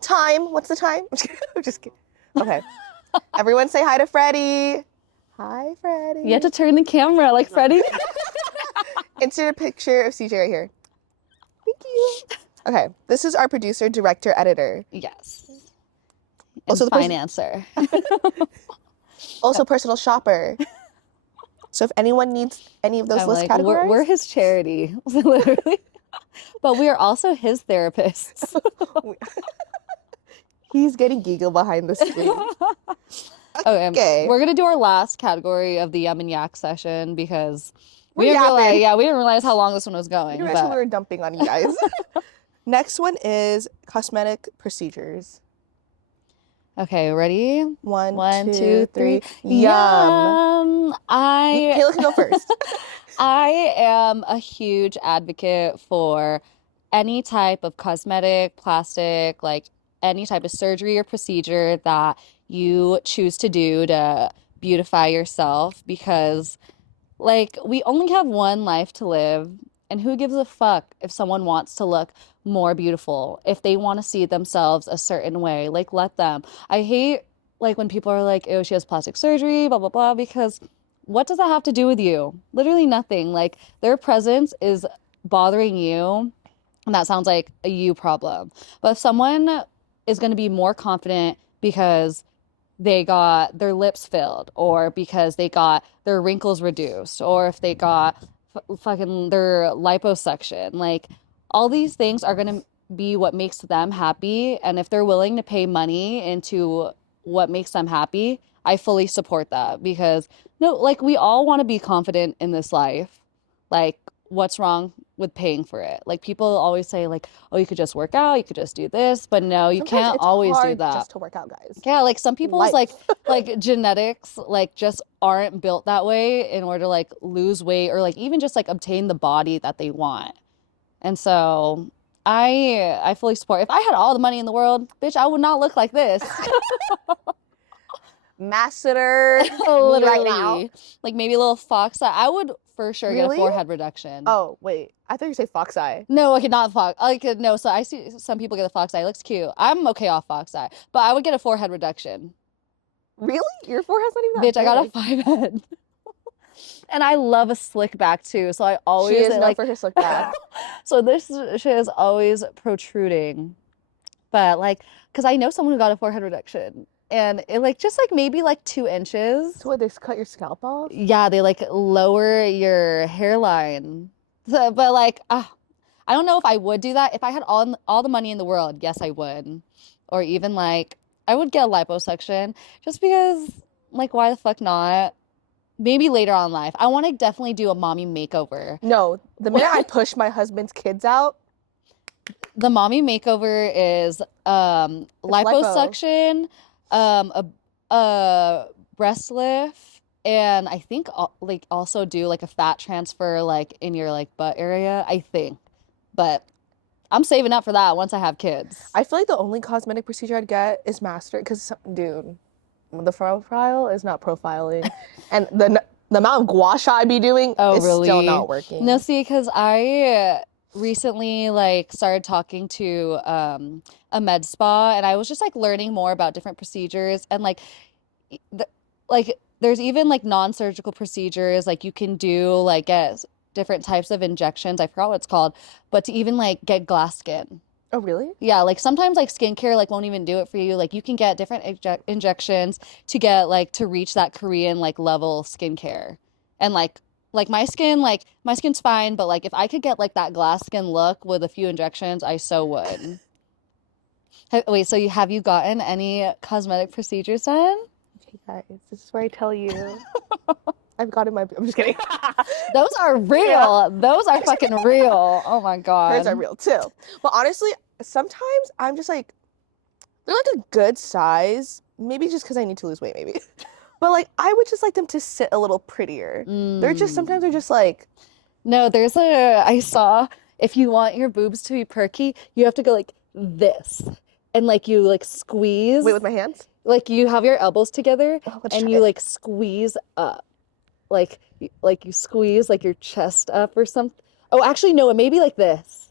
Time. What's the time? I'm just kidding. Okay. Everyone say hi to Freddie. Hi, Freddie. You have to turn the camera like Freddie. Insert a picture of CJ right here. Thank you. Okay. This is our producer, director, editor. Yes. And Also the person- financer. Also personal shopper. So if anyone needs any of those I'm list like, categories, we're his charity, literally. But we are also his therapists. he's getting giggle behind the screen. Okay. We're gonna do our last category of the yum and yak session because we We're yapping. we didn't realize how long this one was We going. didn't realize But we were dumping on you guys. Next one is cosmetic procedures. okay, ready? One, two, three. Yum. Yum. Kayla can go first. I am a huge advocate for any type of cosmetic, plastic, like any type of surgery or procedure that you choose to do to beautify yourself because, like, we only have one life to live. And who gives a fuck if someone wants to look more beautiful, if they want to see themselves a certain way? Like, let them. I hate, like, when people are like, oh, she has plastic surgery, blah, blah, blah, because what does that have to do with you? Literally nothing. Like their presence is bothering you And that sounds like a you problem. But if someone is going to be more confident because they got their lips filled, or because they got their wrinkles reduced, or if they got fucking their liposuction, like all these things are going to be what makes them happy. And if they're willing to pay money into what makes them happy, I fully support that because no, like we all want to be confident in this life. Like, what's wrong with paying for it? Like, people always say, like, oh, you could just work out, you could just do this, but no, you Sometimes can't it's always do hard that. just to work out, guys. Yeah, like some people's Life. like genetics like just aren't built that way in order to like lose weight or like even just like obtain the body that they want. And so I fully support. If I had all the money in the world, bitch, I would not look like this. Masseter me right now. Literally. Like maybe a little fox eye. I would for sure get a Really? forehead reduction. Oh, wait. I thought you say fox eye. No, okay, not fox. Like no, so I see some people get a fox eye. It looks cute. I'm okay off fox eye, but I would get a forehead reduction. Really? Your forehead's not even Bitch, I that got a big. 5 head. And I love a slick back too. So I She always is known like for her slick back. so this shit is always protruding. But like, because I know someone who got a forehead reduction and it like just like maybe like 2 inches. So what, they cut your scalp off? Yeah, they like lower your hairline. So, but like, I don't know if I would do that. If I had all the money in the world, yes, I would. Or even like I would get a liposuction just because like why the fuck not? Maybe later on in life. I want to definitely do a mommy makeover. No, the minute I push my husband's kids out, The mommy makeover is it's lipo. liposuction, a breast lift, and I think like also do like a fat transfer like in your like butt area, I think. But I'm saving up for that once I have kids. I feel like the only cosmetic procedure I'd get is master, because, dude, the profile is not profiling. And the amount of gua sha I be doing Oh, is still really? not working. No, see, because I recently like started talking to a med spa and I was just like learning more about different procedures and the, like there's even like non-surgical procedures like you can do like get different types of injections. I forgot what it's called, but to even like get glass skin. Oh, really? Yeah, like sometimes like skincare like won't even do it for you. Like you can get different injections to get like to reach that Korean like level skincare. And like my skin's fine, but like if I could get like that glass skin look with a few injections, I so would. Wait, so have you gotten any cosmetic procedures done? Okay, guys, this is where I tell you. I've gotten my. I'm just kidding. Those are real. Yeah. Those are fucking real. Oh my Hers are God. real too. But honestly, sometimes I'm just like, they're like a good size. Maybe just because I need to lose weight, maybe. But like, I would just like them to sit a little prettier. They're just sometimes they're Mm. just like, No, I saw if you want your boobs to be perky, you have to go like this. And like you like squeeze, wait, with my hands. like you have your elbows together Oh, let's and try you it. like squeeze up. Like you squeeze like your chest up or something. Oh, actually no, it may be like this.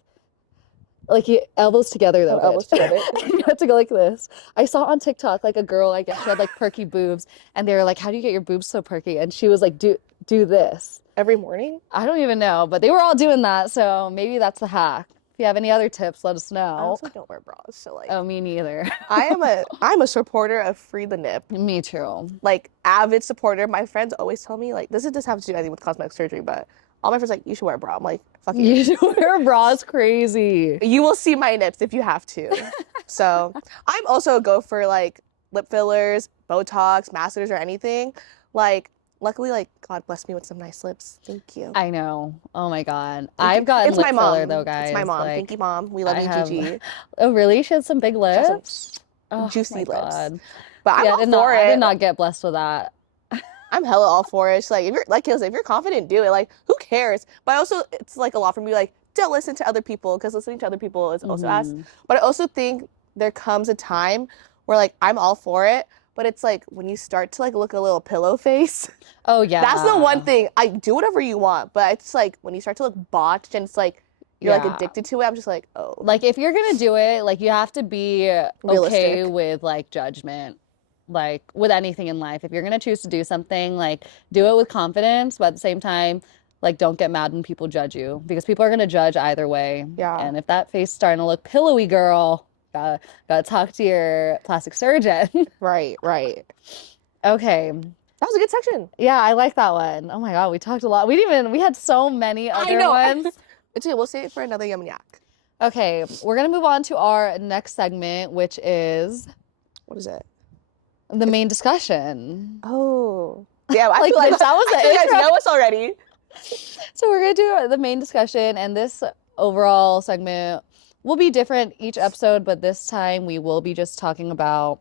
Like you elbows together though, Oh, elbows bitch. together. You have to go like this. I saw on TikTok like a girl, I guess she had like perky boobs, and they were like, "How do you get your boobs so perky?" And she was like, "Do this." Every morning. I don't even know, but they were all doing that, so maybe that's the hack. If you have any other tips, let us I know. also don't wear bras, so like, Oh, me neither. I'm a supporter of free the nip. Me too. Like avid supporter. My friends always tell me like this doesn't have to do anything with cosmetic surgery, but all my friends are like, you should wear a bra. I'm like, fuck you. You should wear a bra is crazy. You will see my nips if you have to. So I'm also a go for like lip fillers, Botox, masseters, or anything. Like, luckily, like God bless me with some nice lips. Thank you. I know. Oh my God. Thank you. I've gotten It's lip my filler mom. though, It's my guys. mom. Like Thank you, mom. We love I you, have Gigi. Oh, really? She has some big She has some lips? Oh juicy my lips. God. But I'm Yeah, all for I did it. not get blessed with that. I'm hella all for it. It's like if you're like Kayla said, if you're confident, do it. Like who cares? But also it's like a lot for me. Like don't listen to other people because listening to other people is also ass. Hmm. But I also think there comes a time where like I'm all for it. But it's like when you start to like look a little pillow face. Oh yeah. That's the one thing. I do whatever you want, but it's like when you start to look botched and it's like you're like Yeah. addicted to it. I'm just like, oh, Like if you're gonna do it, like you have to be okay realistic. with like judgment. Like with anything in life. If you're gonna choose to do something, like do it with confidence, but at the same time, Like, don't get mad when people judge you because people are gonna judge either way. Yeah. And if that face is starting to look pillowy, girl, gotta talk to your plastic surgeon. Right, right. Okay. That was a good section. Yeah, I like that one. Oh my God, we talked a lot. We had so many I other know. ones. It's okay. We'll save it for another Yum Yak. Okay, we're gonna move on to our next segment, which is What is it? the main discussion. Oh. Yeah, I Like, feel like that was the I feel you guys intro. know us already. So we're gonna do the main discussion, and this overall segment will be different each episode, but this time we will be just talking about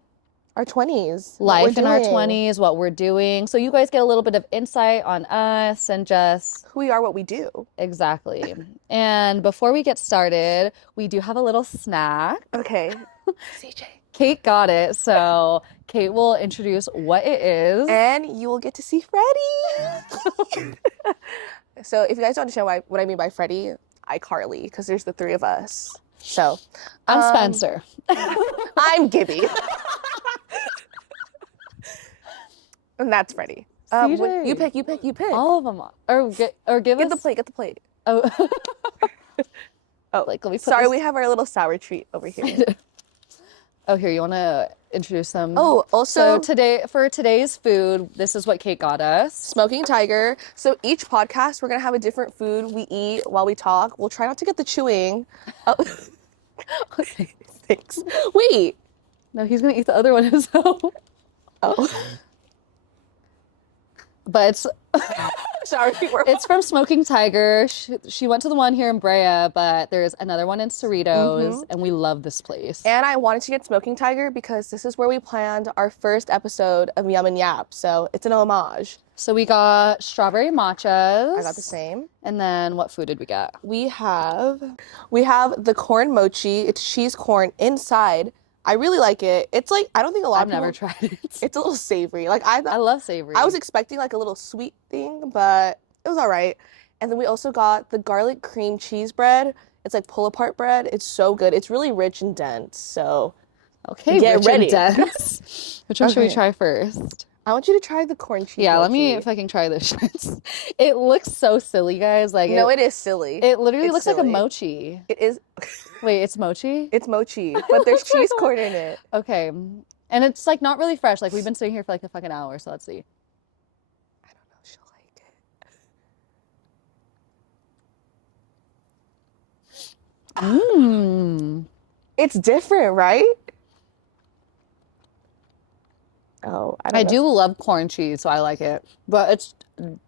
Our 20s. life in our 20s, what we're doing. So you guys get a little bit of insight on us and just Who we are, what we do. exactly. And before we get started, we do have a little snack. Okay. CJ. Kate got it, so Kate will introduce what it is. And you will get to see Freddie. So if you guys don't understand what I mean by Freddie, iCarly, because there's the three of us. So I'm Spencer. I'm Gibby. And that's Freddie. CJ. You pick. All of them. Or give Get us the plate. Oh. Oh, Like, let me put sorry, this- we have our little sour treat over here. Oh, here, you want to introduce them? Oh, also So for today's food, this is what Kate got us. Smoking Tiger. So each podcast, we're gonna have a different food we eat while we talk. We'll try not to get the chewing. Oh. Okay, thanks. Wait. No, he's gonna eat the other one himself. Oh. But it's Sorry. it's from Smoking Tiger. She went to the one here in Brea, but there's another one in Cerritos, and we love this place. And I wanted to get Smoking Tiger because this is where we planned our first episode of Yum and Yap. So it's an homage. So we got strawberry matchas. I got the same. And then what food did we get? We have the corn mochi. It's cheese corn inside. I really like it. It's like, I don't think a lot I've of people... never tried it. It's a little savory. Like I love savory. I was expecting like a little sweet thing, but it was all right. And then we also got the garlic cream cheese bread. It's like pull-apart bread. It's so good. It's really rich and dense. So okay, get rich ready. and dense. Which one should we Okay. try first? I want you to try the corn cheese Yeah, let me mochi. fucking try this shit. It looks so silly, guys. Like No, it is silly. it literally It's looks like a silly. mochi. It is. Wait, it's mochi? It's mochi, but there's cheese corn in it. Okay. And it's like not really fresh. Like we've been sitting here for like a fucking hour, so let's see. I don't know. She'll like it. Mmm. It's different, right? Oh, I don't I know. do love corn cheese, so I like it. But it's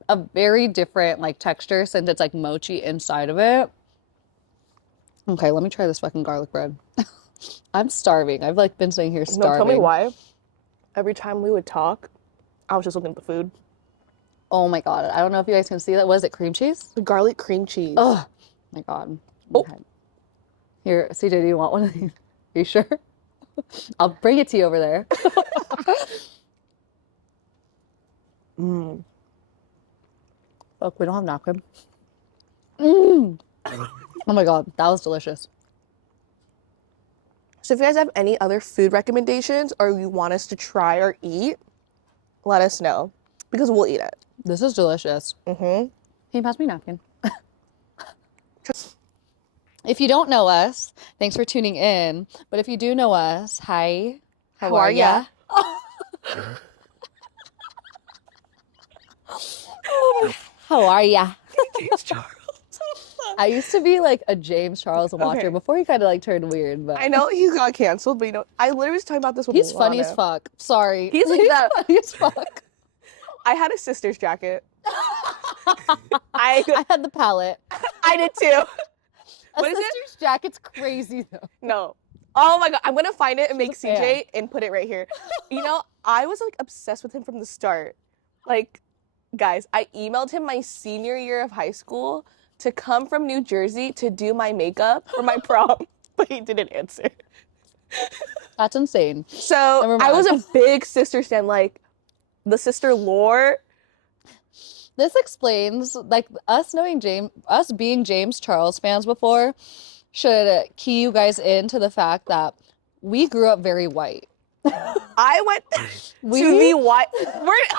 a very different like texture since it's like mochi inside of it. Okay, let me try this fucking garlic bread. I'm starving. I've like been sitting here No, tell starving. me why. Every time we would talk, I was just looking at the food. Oh my God. I don't know if you guys can see that. Was it cream cheese? The garlic cream cheese. Oh my God. Oh. Okay. Here, CJ, do you want one of these? Are you sure? I'll bring it to you over there. Mm. Look, we don't have napkin. Mm. Oh my God, that was delicious. So if you guys have any other food recommendations or you want us to try or eat, let us know because we'll eat it. This is delicious. Mm-hmm. Can you pass me a napkin? If you don't know us, thanks for tuning in. But if you do know us, hi. How are ya? How are ya? James Charles. I used to be like a James Charles watcher Okay. before he kind of like turned weird, but I know he got canceled, but you know, I literally was talking about this with he's funny as Lana. fuck. Sorry. He's like that. funny as fuck. I had a sister's jacket. I had the palette. I did too. A What is it? sister's jacket's crazy though. No. Oh my God. I'm going to find it and make She's a fan. CJ and put it right here. You know, I was like obsessed with him from the start. Like, guys, I emailed him my senior year of high school to come from New Jersey to do my makeup for my prom, but he didn't answer. That's insane. So Never I was mind. a big sister stan, like the sister lore. This explains like us being James Charles fans before should key you guys into the fact that we grew up very white. I went We- to the white.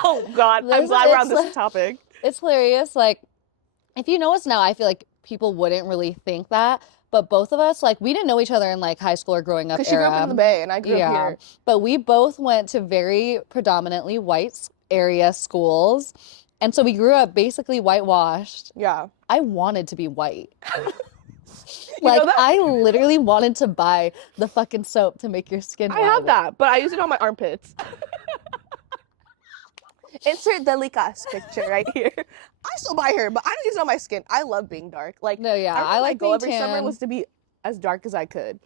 Oh God, I'm There's- glad we're on it's this topic. It's hilarious. Like if you know us now, I feel like people wouldn't really think that. But both of us, like, we didn't know each other in like high school or growing up Because she grew up in the era. Bay and I grew up Yeah. here. But we both went to very predominantly white area schools. And so we grew up basically whitewashed. Yeah. I wanted to be white. You know Like, that? I literally wanted to buy the fucking soap to make your skin I have white. that, but I use it on my armpits. Insert Delica's picture right here. I still buy her, but I don't use it on my skin. I love being dark. Like, No, yeah, I my like goal being every summer was tan. to be as dark as I could.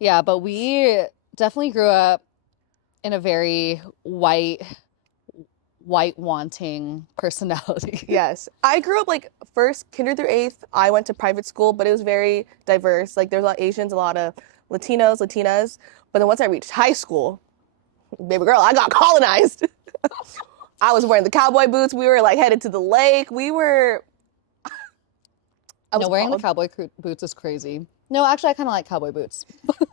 Yeah, but we definitely grew up in a very white wanting personality. Yes. I grew up like first kinder through eighth. I went to private school, but it was very diverse. Like there's a lot of Asians, a lot of Latinos, Latinas. But then once I reached high school, baby girl, I got colonized. I was wearing the cowboy boots. We were like headed to the lake. I was No, wearing the appalled. cowboy boots is crazy. No, actually, I kind of like cowboy boots.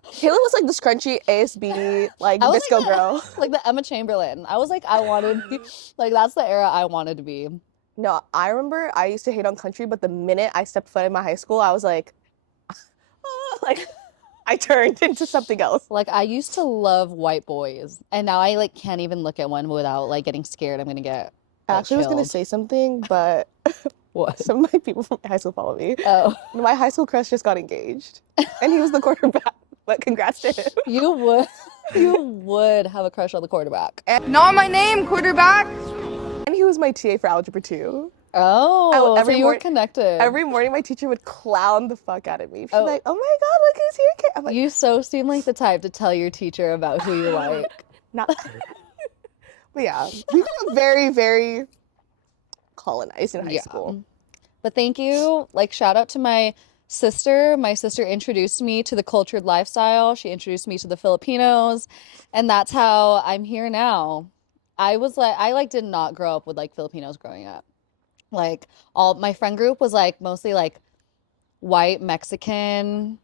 Kayla was like the scrunchy ASB, like I was disco girl. like the Emma Chamberlain. I was like, I wanted to be like that's the era I wanted to be. No, I remember I used to hate on country, but the minute I stepped foot in my high school, I was like, like I turned into something else. Like I used to love white boys, and now I like can't even look at one without like getting scared I'm gonna get I like actually was gonna killed. say something, but What? some of my people from high school follow me. Oh, My high school crush just got engaged, and he was the quarterback. But congrats to him. you would you would have a crush on the quarterback. Not my name, quarterback. And he was my TA for Algebra 2. Oh, so Every you were morning, connected. every morning, my teacher would clown the fuck out of me. She'd be Oh, like, "Oh my God, look who's here!" I'm like, you so seem like the type to tell your teacher about who you like. "Not." But yeah, we grew up very, very colonized in high Yeah. school. But thank you. Like, shout out to my sister. My sister introduced me to the cultured lifestyle. She introduced me to the Filipinos, and that's how I'm here now. I like did not grow up with like Filipinos growing up. Like all my friend group was like mostly like white Mexican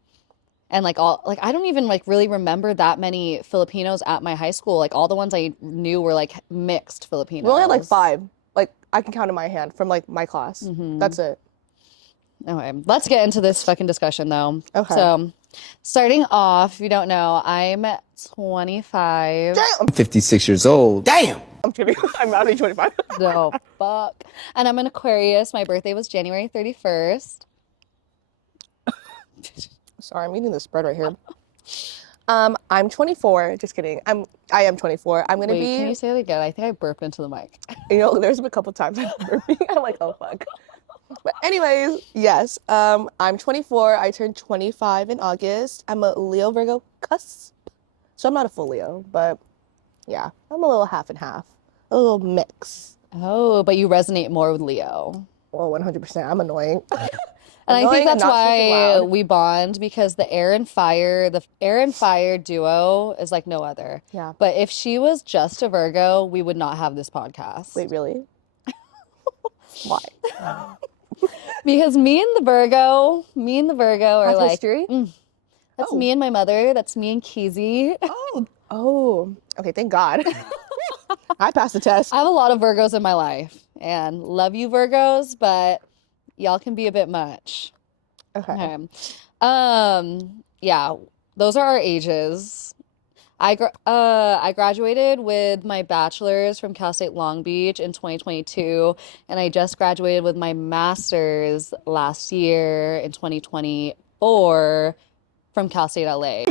and like all like I don't even like really remember that many Filipinos at my high school. Like all the ones I knew were like mixed We only had like Filipinos. 5. Like I can count in my hand from like my class. Hmm. That's it. Okay, let's get into this fucking discussion though. Okay. So, starting off, if you don't know, I'm 25. Damn. 56 years old. Damn. I'm kidding. I'm not 25. No, fuck. And I'm an Aquarius. My birthday was January 31st. Sorry, I'm eating the spread right here. I'm 24. Just kidding. I am 24. I'm gonna Wait, be. can you say that again? I think I burped into the mic. You know, there's been a couple times I've been burping. I'm like, oh fuck. But anyways, yes. I'm 24. I turned 25 in August. I'm a Leo Virgo cusp. So I'm not a full Leo, but yeah, I'm a little half and half. A little mix. Oh, but you resonate more with Leo. Well, 100%. I'm annoying. And I think Annoying and that's not speaking why loud. we bond because the air and fire duo is like no other. Yeah. But if she was just a Virgo, we would not have this podcast. Wait, really? Why? Because me and the Virgo are Has like, history? that's Oh. me and my mother, that's me and Keezy. Oh. Okay, thank God. I passed the test. I have a lot of Virgos in my life and love you Virgos, but y'all can be a bit much. Okay. Okay. Yeah, those are our ages. I graduated with my bachelor's from Cal State Long Beach in 2022, and I just graduated with my master's last year in 2024 from Cal State LA.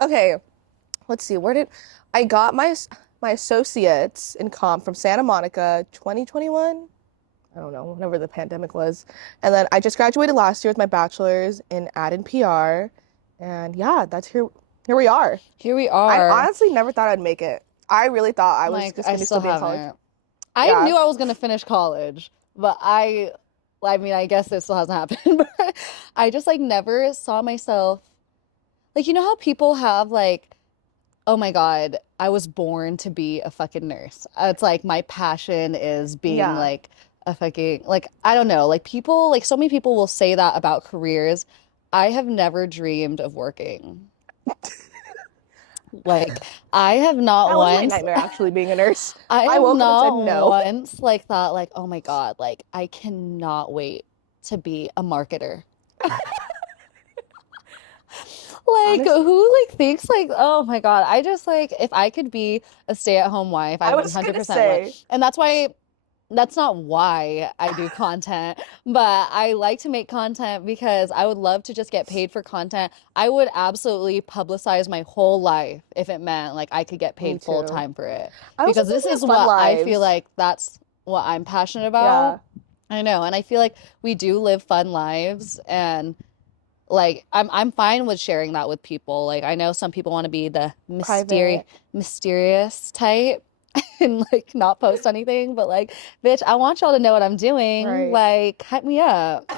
Okay. Let's see. Where did I got my associates in comp from Santa Monica 2021? I don't know, whenever the pandemic was. And then I just graduated last year with my bachelor's in ad and PR. And yeah, that's here we are. Here we I are. honestly never thought I'd make it. I really thought I was Like, just I gonna be still still be in college. haven't. I Yeah. knew I was gonna finish college, but I mean, I guess it still hasn't happened, but I just like never saw myself like you know how people have like, oh my God, I was born to be a fucking nurse. It's like my passion is being Yeah. like a fucking like I don't know, like people like so many people will say that about careers. I have never dreamed of working. Like, I have not That was my once, nightmare, actually, being a nurse. I I have woke up and said not no. once like thought like, oh my God, like I cannot wait to be a marketer. Like Honestly, who like thinks like, oh my God, I just like if I could be a stay-at-home wife, I I was gonna 100% would. say, And that's not why I do content, but I like to make content because I would love to just get paid for content. I would absolutely publicize my whole life if it meant like I could get me paid full too. time for it. I also Because think this we have is fun what I feel lives. like that's what I'm passionate Yeah, about. I know, and I feel like we do live fun lives and like I'm fine with sharing that with people. Like I know some people want to be the private. mysterious type and like not post anything, but like, bitch, I want y'all to know what I'm doing. Right. Like, hype me up.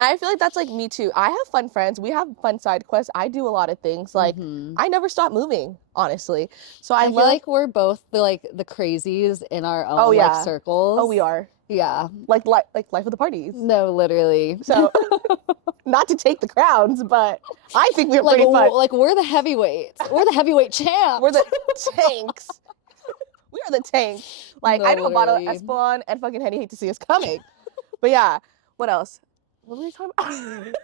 I feel like that's like me too. I have fun friends. We have fun side quests. I do a lot of things. Like Hmm. I never stop moving, honestly. So I I feel love. like we're both the crazies in our Oh own like yeah. Oh, circles. we are. Yeah. Like life of the parties. No, literally. So not to take the crowns, but I think we are pretty fun. Like we're the heavyweights. We're the heavyweight champs. We're the tanks. We are the tanks. Like I No, know a bottle of literally. Espolon and fucking Henny hate to see us coming. But yeah, what else? What were we talking about?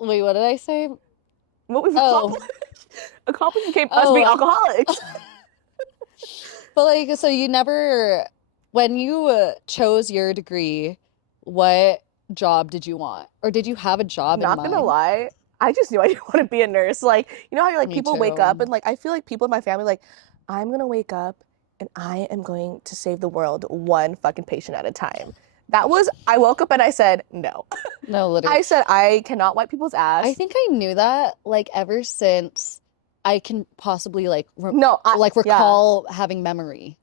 Wait, what did I say? What we've Oh. accomplished became us being Oh. alcoholics. But like, so you never, when you chose your degree, what job did you want? Or did you have a job in Not gonna mind? lie, I just knew I didn't want to be a nurse. Like, you know how you're like Me people wake up too. and like I feel like people in my family like I'm gonna wake up and I am going to save the world one fucking patient at a time. That was I woke up and I said no. No, literally. I said I cannot wipe people's I ass. think I knew that like ever since I can possibly like No, like yeah. recall having memory.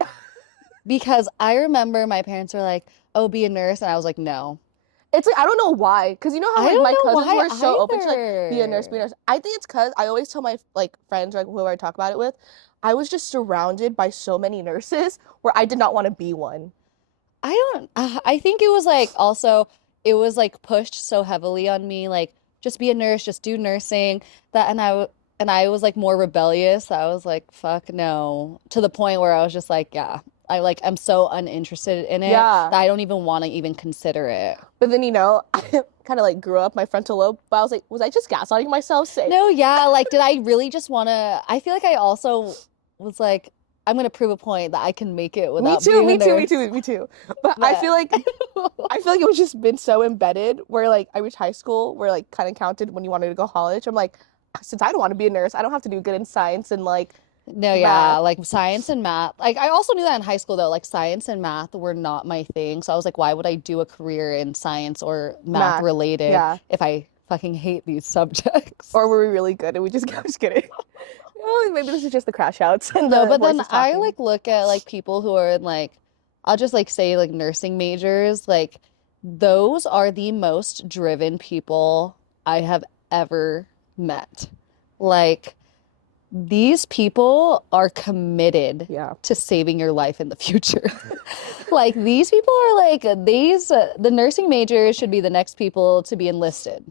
Because I remember my parents were like, "Oh, be a nurse," and I was like, "No." It's like I don't know why, because you know how I like don't my know cousins why were so open to like be a nurse, be a either. nurse. I think it's because I always tell my like friends or like whoever I talk about it with, I was just surrounded by so many nurses where I did not want to be one. I don't, I think it was like also, it was like pushed so heavily on me, like just be a nurse, just do nursing that, and I was like more rebellious. I was like, fuck no, to the point where I was just like, yeah, I'm so uninterested in it Yeah. that I don't even want to even consider it. But then, I kind of like grew up my frontal lobe, but I was like, was I just gaslighting myself? Say, No, yeah, like, did I really just want to, I feel like I also was like, I'm gonna prove a point that I can make it me without too, being me a too, me nurse. too, me too. But I But feel like it was just been so embedded where like I reached high school where like kind of counted when you wanted to go college. I'm like, since I don't want to be a nurse, I don't have to do good in science and like no, yeah, math. like science and math. Like I also knew that in high school though, like science and math were not my thing. So I was like, why would I do a career in science or math Math. related Yeah. if I fucking hate these subjects? Or were we really good and we just I'm just kidding. Oh, maybe this is just the crash outs and No, the but then voices I talking. like look at like people who are in like I'll just like say like nursing majors, like those are the most driven people I have ever met. Like these people are committed Yeah. to saving your life in the future. Like these people are like the nursing majors should be the next people to be enlisted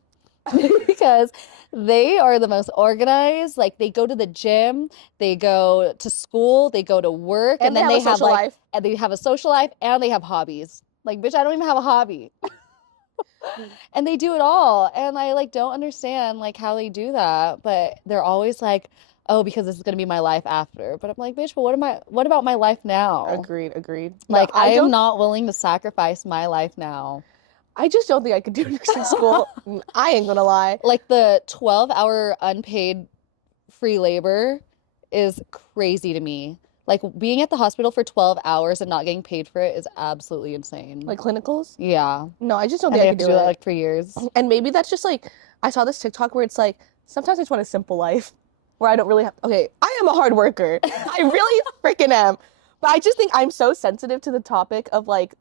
because they are the most organized. Like they go to the gym, they go to school, they go to work, And and they then have a they have social like life. and they have a social life and they have hobbies. Like, bitch, I don't even have a hobby. And they do it all. And I like don't understand like how they do that, but they're always like, "Oh, because this is going to be my life after." But I'm like, "Bitch, but what about my life now?" Agreed, agreed. Like I I am don't not willing to sacrifice my life now. I just don't think I could do nursing school. I ain't gonna lie. Like the 12-hour unpaid free labor is crazy to me. Like being at the hospital for 12 hours and not getting paid for it is absolutely insane. Like clinicals? Yeah. No, I just don't And think they I have could to do do that it. like for years. And maybe that's just like I saw this TikTok where it's like sometimes I just want a simple life where I don't really have okay, I am a hard worker. I really freaking am. But I just think I'm so sensitive to the topic of like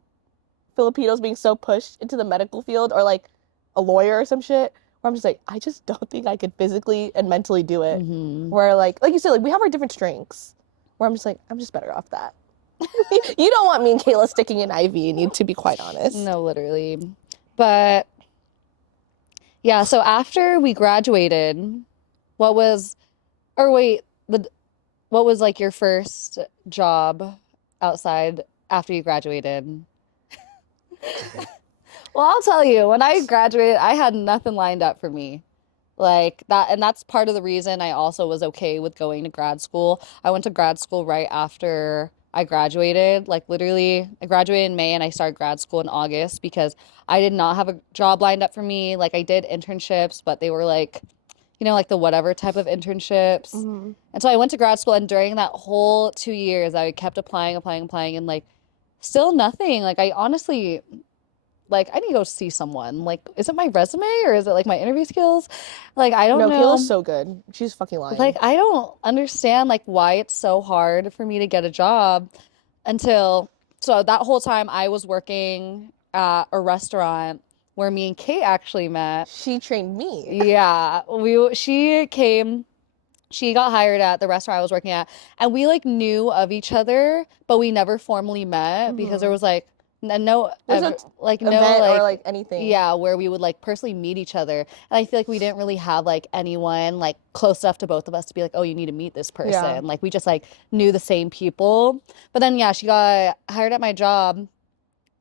Filipinos being so pushed into the medical field or like a lawyer or some shit where I'm just like, I just don't think I could physically and mentally do it. Hmm. Where like you said, like we have our different strengths. Where I'm just like, I'm just better off that. You don't want me and Kayla sticking an IV in you, to be quite honest. No, literally. But yeah, so after we graduated, what was Or wait, what was like your first job outside after you graduated? Well, I'll tell you, when I graduated, I had nothing lined up for me. Like that, and that's part of the reason I also was okay with going to grad school. I went to grad school right after I graduated. Like literally, I graduated in May and I started grad school in August because I did not have a job lined up for me. Like I did internships, but they were like, like the whatever type of internships. Mm-hmm. And so I went to grad school, and during that whole 2 years, I kept applying, and like still nothing. Like I honestly, like I need to go see someone. Like, is it my resume or is it like my interview skills? Like I don't No, Kayla's know. so good. She's fucking Like lying. I don't understand like why it's so hard for me to get a job until so that whole time I was working at a restaurant where me and Kate actually met. She trained me. Yeah, she got hired at the restaurant I was working at, and we like knew of each other, but we never formally met because there Mm-hmm. was like no There's no like no event or like like anything. yeah, where we would like personally meet each other. And I feel like we didn't really have like anyone like close enough to both of us to be like, oh, you need to meet this Yeah. person. Like we just like knew the same people. But then yeah, she got hired at my job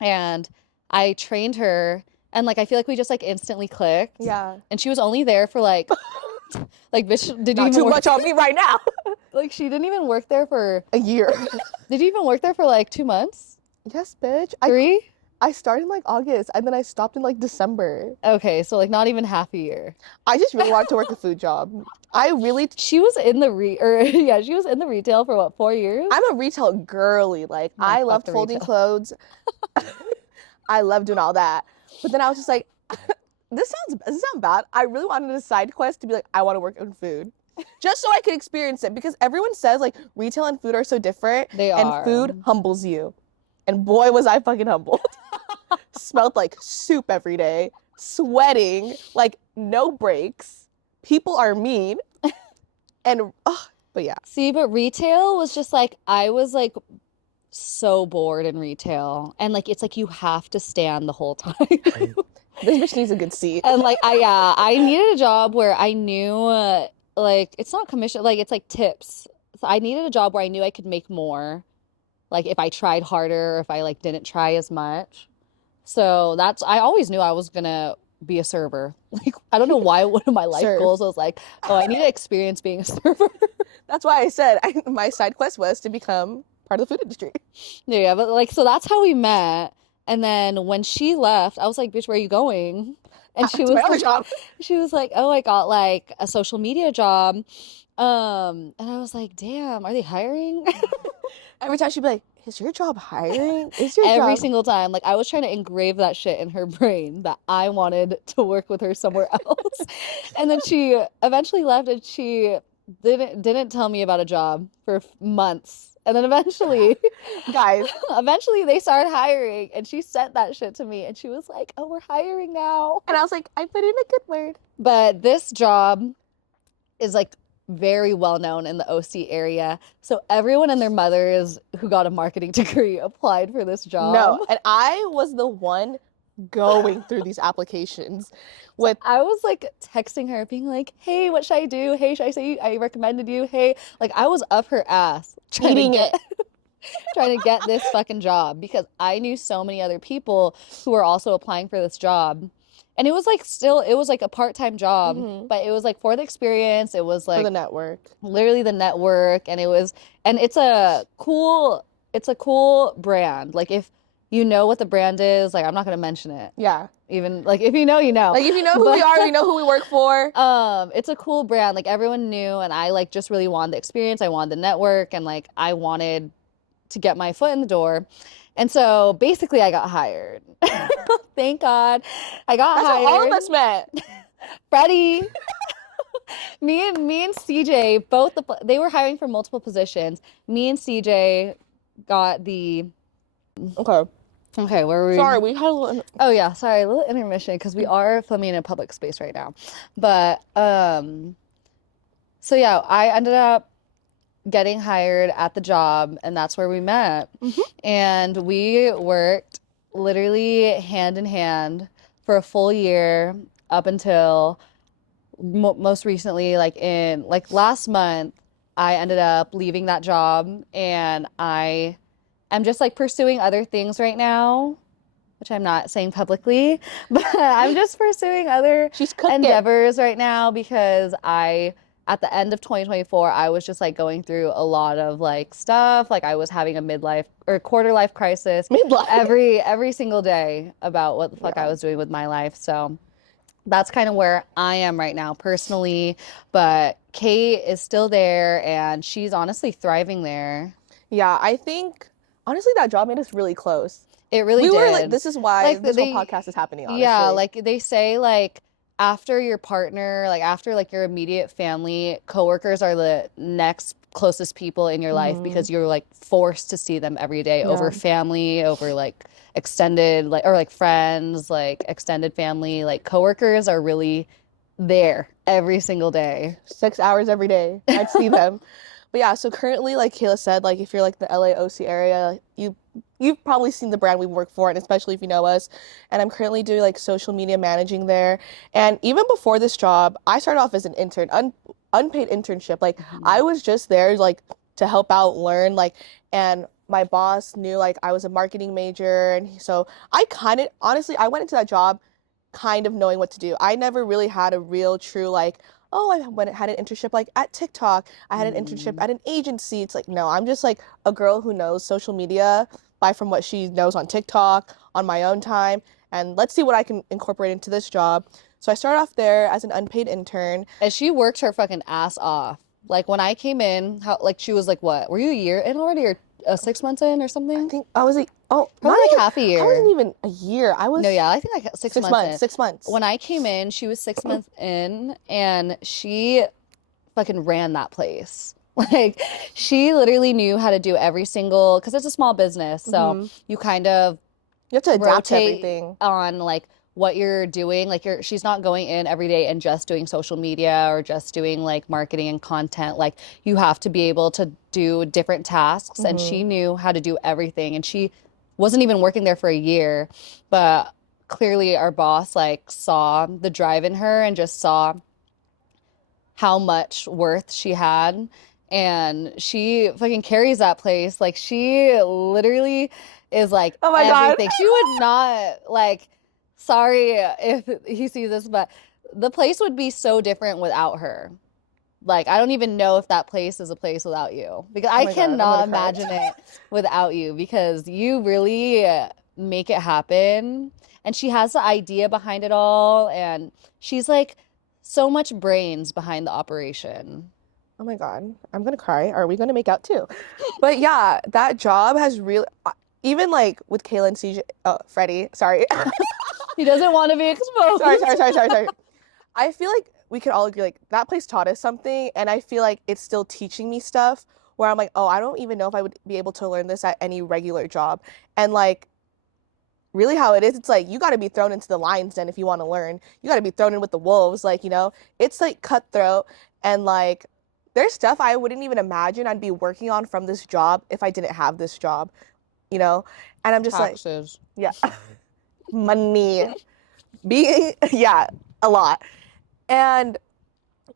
and I trained her, and like I feel like we just like instantly clicked. Yeah. And she was only there for like bitch, did you Not even too work much on me right now. like she didn't even work there for A year. did you even work there for like 2 months? Yes, bitch. 3? I started in like August and then I stopped in like December. Okay, so like not even half a year. I just really wanted to work a food job. I really, She was in the yeah, she was in the retail for what, 4 years? I'm a retail girly. Like, No, I fuck loved the folding retail. clothes. I love doing all that. But then I was just like, does this sound bad? I really wanted a side quest to be like, I want to work in food. Just so I could experience it. Because everyone says like retail and food are so different. They And are. food humbles you. And boy, was I fucking humbled. Smelled like soup every day. Sweating. Like no breaks. People are mean. And, but yeah. See, but retail was just like I was like so bored in retail. And like it's like you have to stand the whole time. This bitch needs a good seat. And like I needed a job where I knew like it's not commission, like it's like tips. So I needed a job where I knew I could make more, like if I tried harder or if I like didn't try as much. So I always knew I was gonna be a server. Like I don't know why one of my life Serve. goals was like, oh, I need to experience being a server. That's why I said my side quest was to become part of the food industry. Yeah, but like so that's how we met. And then when she left, I was like, bitch, where are you going? And she To was my other like, job. she was like, oh, I got like a social media job. And I was like, damn, are they hiring? Every time she'd be like, is your job hiring? Is your Every job? single time. Like I was trying to engrave that shit in her brain that I wanted to work with her somewhere else. And then she eventually left and she didn't tell me about a job for months. And then eventually Guys, eventually they started hiring and she sent that shit to me and she was like, "Oh, we're hiring now." and I was like, I put in a good word. But this job is like very well known in the OC area. So everyone and their mothers who got a marketing degree applied for this job. No, and I was the one going through these applications with I was like texting her being like, "Hey, what should I do? Hey, should I say I recommended you? Hey." Like I was up her ass trying eating to it. get trying to get this fucking job because I knew so many other people who were also applying for this job. And it was like it was like a part-time job, Mhm. but it was like for the experience. It was For like the network. literally the network, and it's a cool brand. Like if you know what the brand is, like I'm not gonna mention it. Yeah. Even like if you know, you know. Like if you know who we are, you know who we work for. It's a cool brand. Like everyone knew, and I like just really wanted the experience. I wanted the network, and like I wanted to get my foot in the door. And so basically I got hired. Thank God. I got That's hired. how all of us met. Freddie. Me and CJ both they were hiring for multiple positions. Me and CJ got the Okay. okay, where were we? Sorry, we had a little. Oh yeah, sorry, a little intermission because we are filming in a public space right now. But so yeah, I ended up getting hired at the job, and that's where we met. And we worked literally hand in hand for a full year up until most recently, like in like last month, I ended up leaving that job and I am just like pursuing other things right now, which I'm not saying publicly, but I'm just pursuing other She's cooking. endeavors right now because at the end of 2024, I was just like going through a lot of like stuff. Like I was having a midlife or quarter life crisis Midlife. every single day about what the fuck I Yeah. was doing with my life. So that's kind of where I am right now personally. But Kate is still there and she's honestly thriving there. Yeah, I think honestly that job made us really close. It really We were like, did. this is why Like this whole they, podcast is happening, yeah, honestly. like they say, like after your partner, like after like your immediate family, coworkers are the next closest people in your life Hmm. because you're like forced to see them every day over Yeah. family, over like extended, like or like friends, like extended family, like coworkers are really there every single day. 6 hours every day. I'd see them. But yeah, so currently, like Kayla said, like if you're like the LAOC area, like, you've probably seen the brand we work for, and especially if you know us. And I'm currently doing like social media managing there. And even before this job, I started off as an intern, unpaid internship. Like I was just there like to help out, learn, like, and my boss knew like I was a marketing major, and so I kind of honestly I went into that job kind of knowing what to do. I never really had a real true like, oh, had an internship like at TikTok. I had an internship Mm. at an agency. It's like, no, I'm just like a girl who knows social media by from what she knows on TikTok on my own time. And let's see what I can incorporate into this job. So I started off there as an unpaid intern. And she worked her fucking ass off. Like when I came in, how like she was like, what? Were you a year in already or 6 months in or I something? think I was like, oh, not Probably like even, half a I wasn't year. even a year. I was No, yeah, I think like 6 six months months, in. 6 months. When I came in, she was 6 months in and she fucking ran that place. Like she literally knew how to do every single, because it's a small business. So Hmm. you kind of You have to adapt to rotate everything. on like what you're doing. Like she's not going in every day and just doing social media or just doing like marketing and content. Like you have to be able to do different tasks. And she Hmm. knew how to do everything. And she wasn't even working there for a year, but clearly our boss like saw the drive in her and just saw how much worth she had. And she fucking carries that place. Like she literally is like Oh my God. everything. She would not like, sorry if he sees this, but the place would be so different without her. Like I don't even know if that place is a place without you because Oh I my God, I'm cannot gonna cry. imagine it without you because you really make it happen. And she has the idea behind it all. And she's like so much brains behind the operation. Oh my God, I'm gonna cry. Are we gonna make out too? But yeah, that job has really, even like with Kayla and CJ, Freddie, sorry. He doesn't want to be exposed. Sorry. I feel like we could all agree, like, that place taught us something, and I feel like it's still teaching me stuff where I'm like, oh, I don't even know if I would be able to learn this at any regular job. And like, really how it is, it's like you got to be thrown into the lion's den if you want to learn. You got to be thrown in with the wolves, like, it's like cutthroat. And like, there's stuff I wouldn't even imagine I'd be working on from this job if I didn't have this job, you know? And I'm just like, Taxes. yeah, money, being, yeah, a lot. And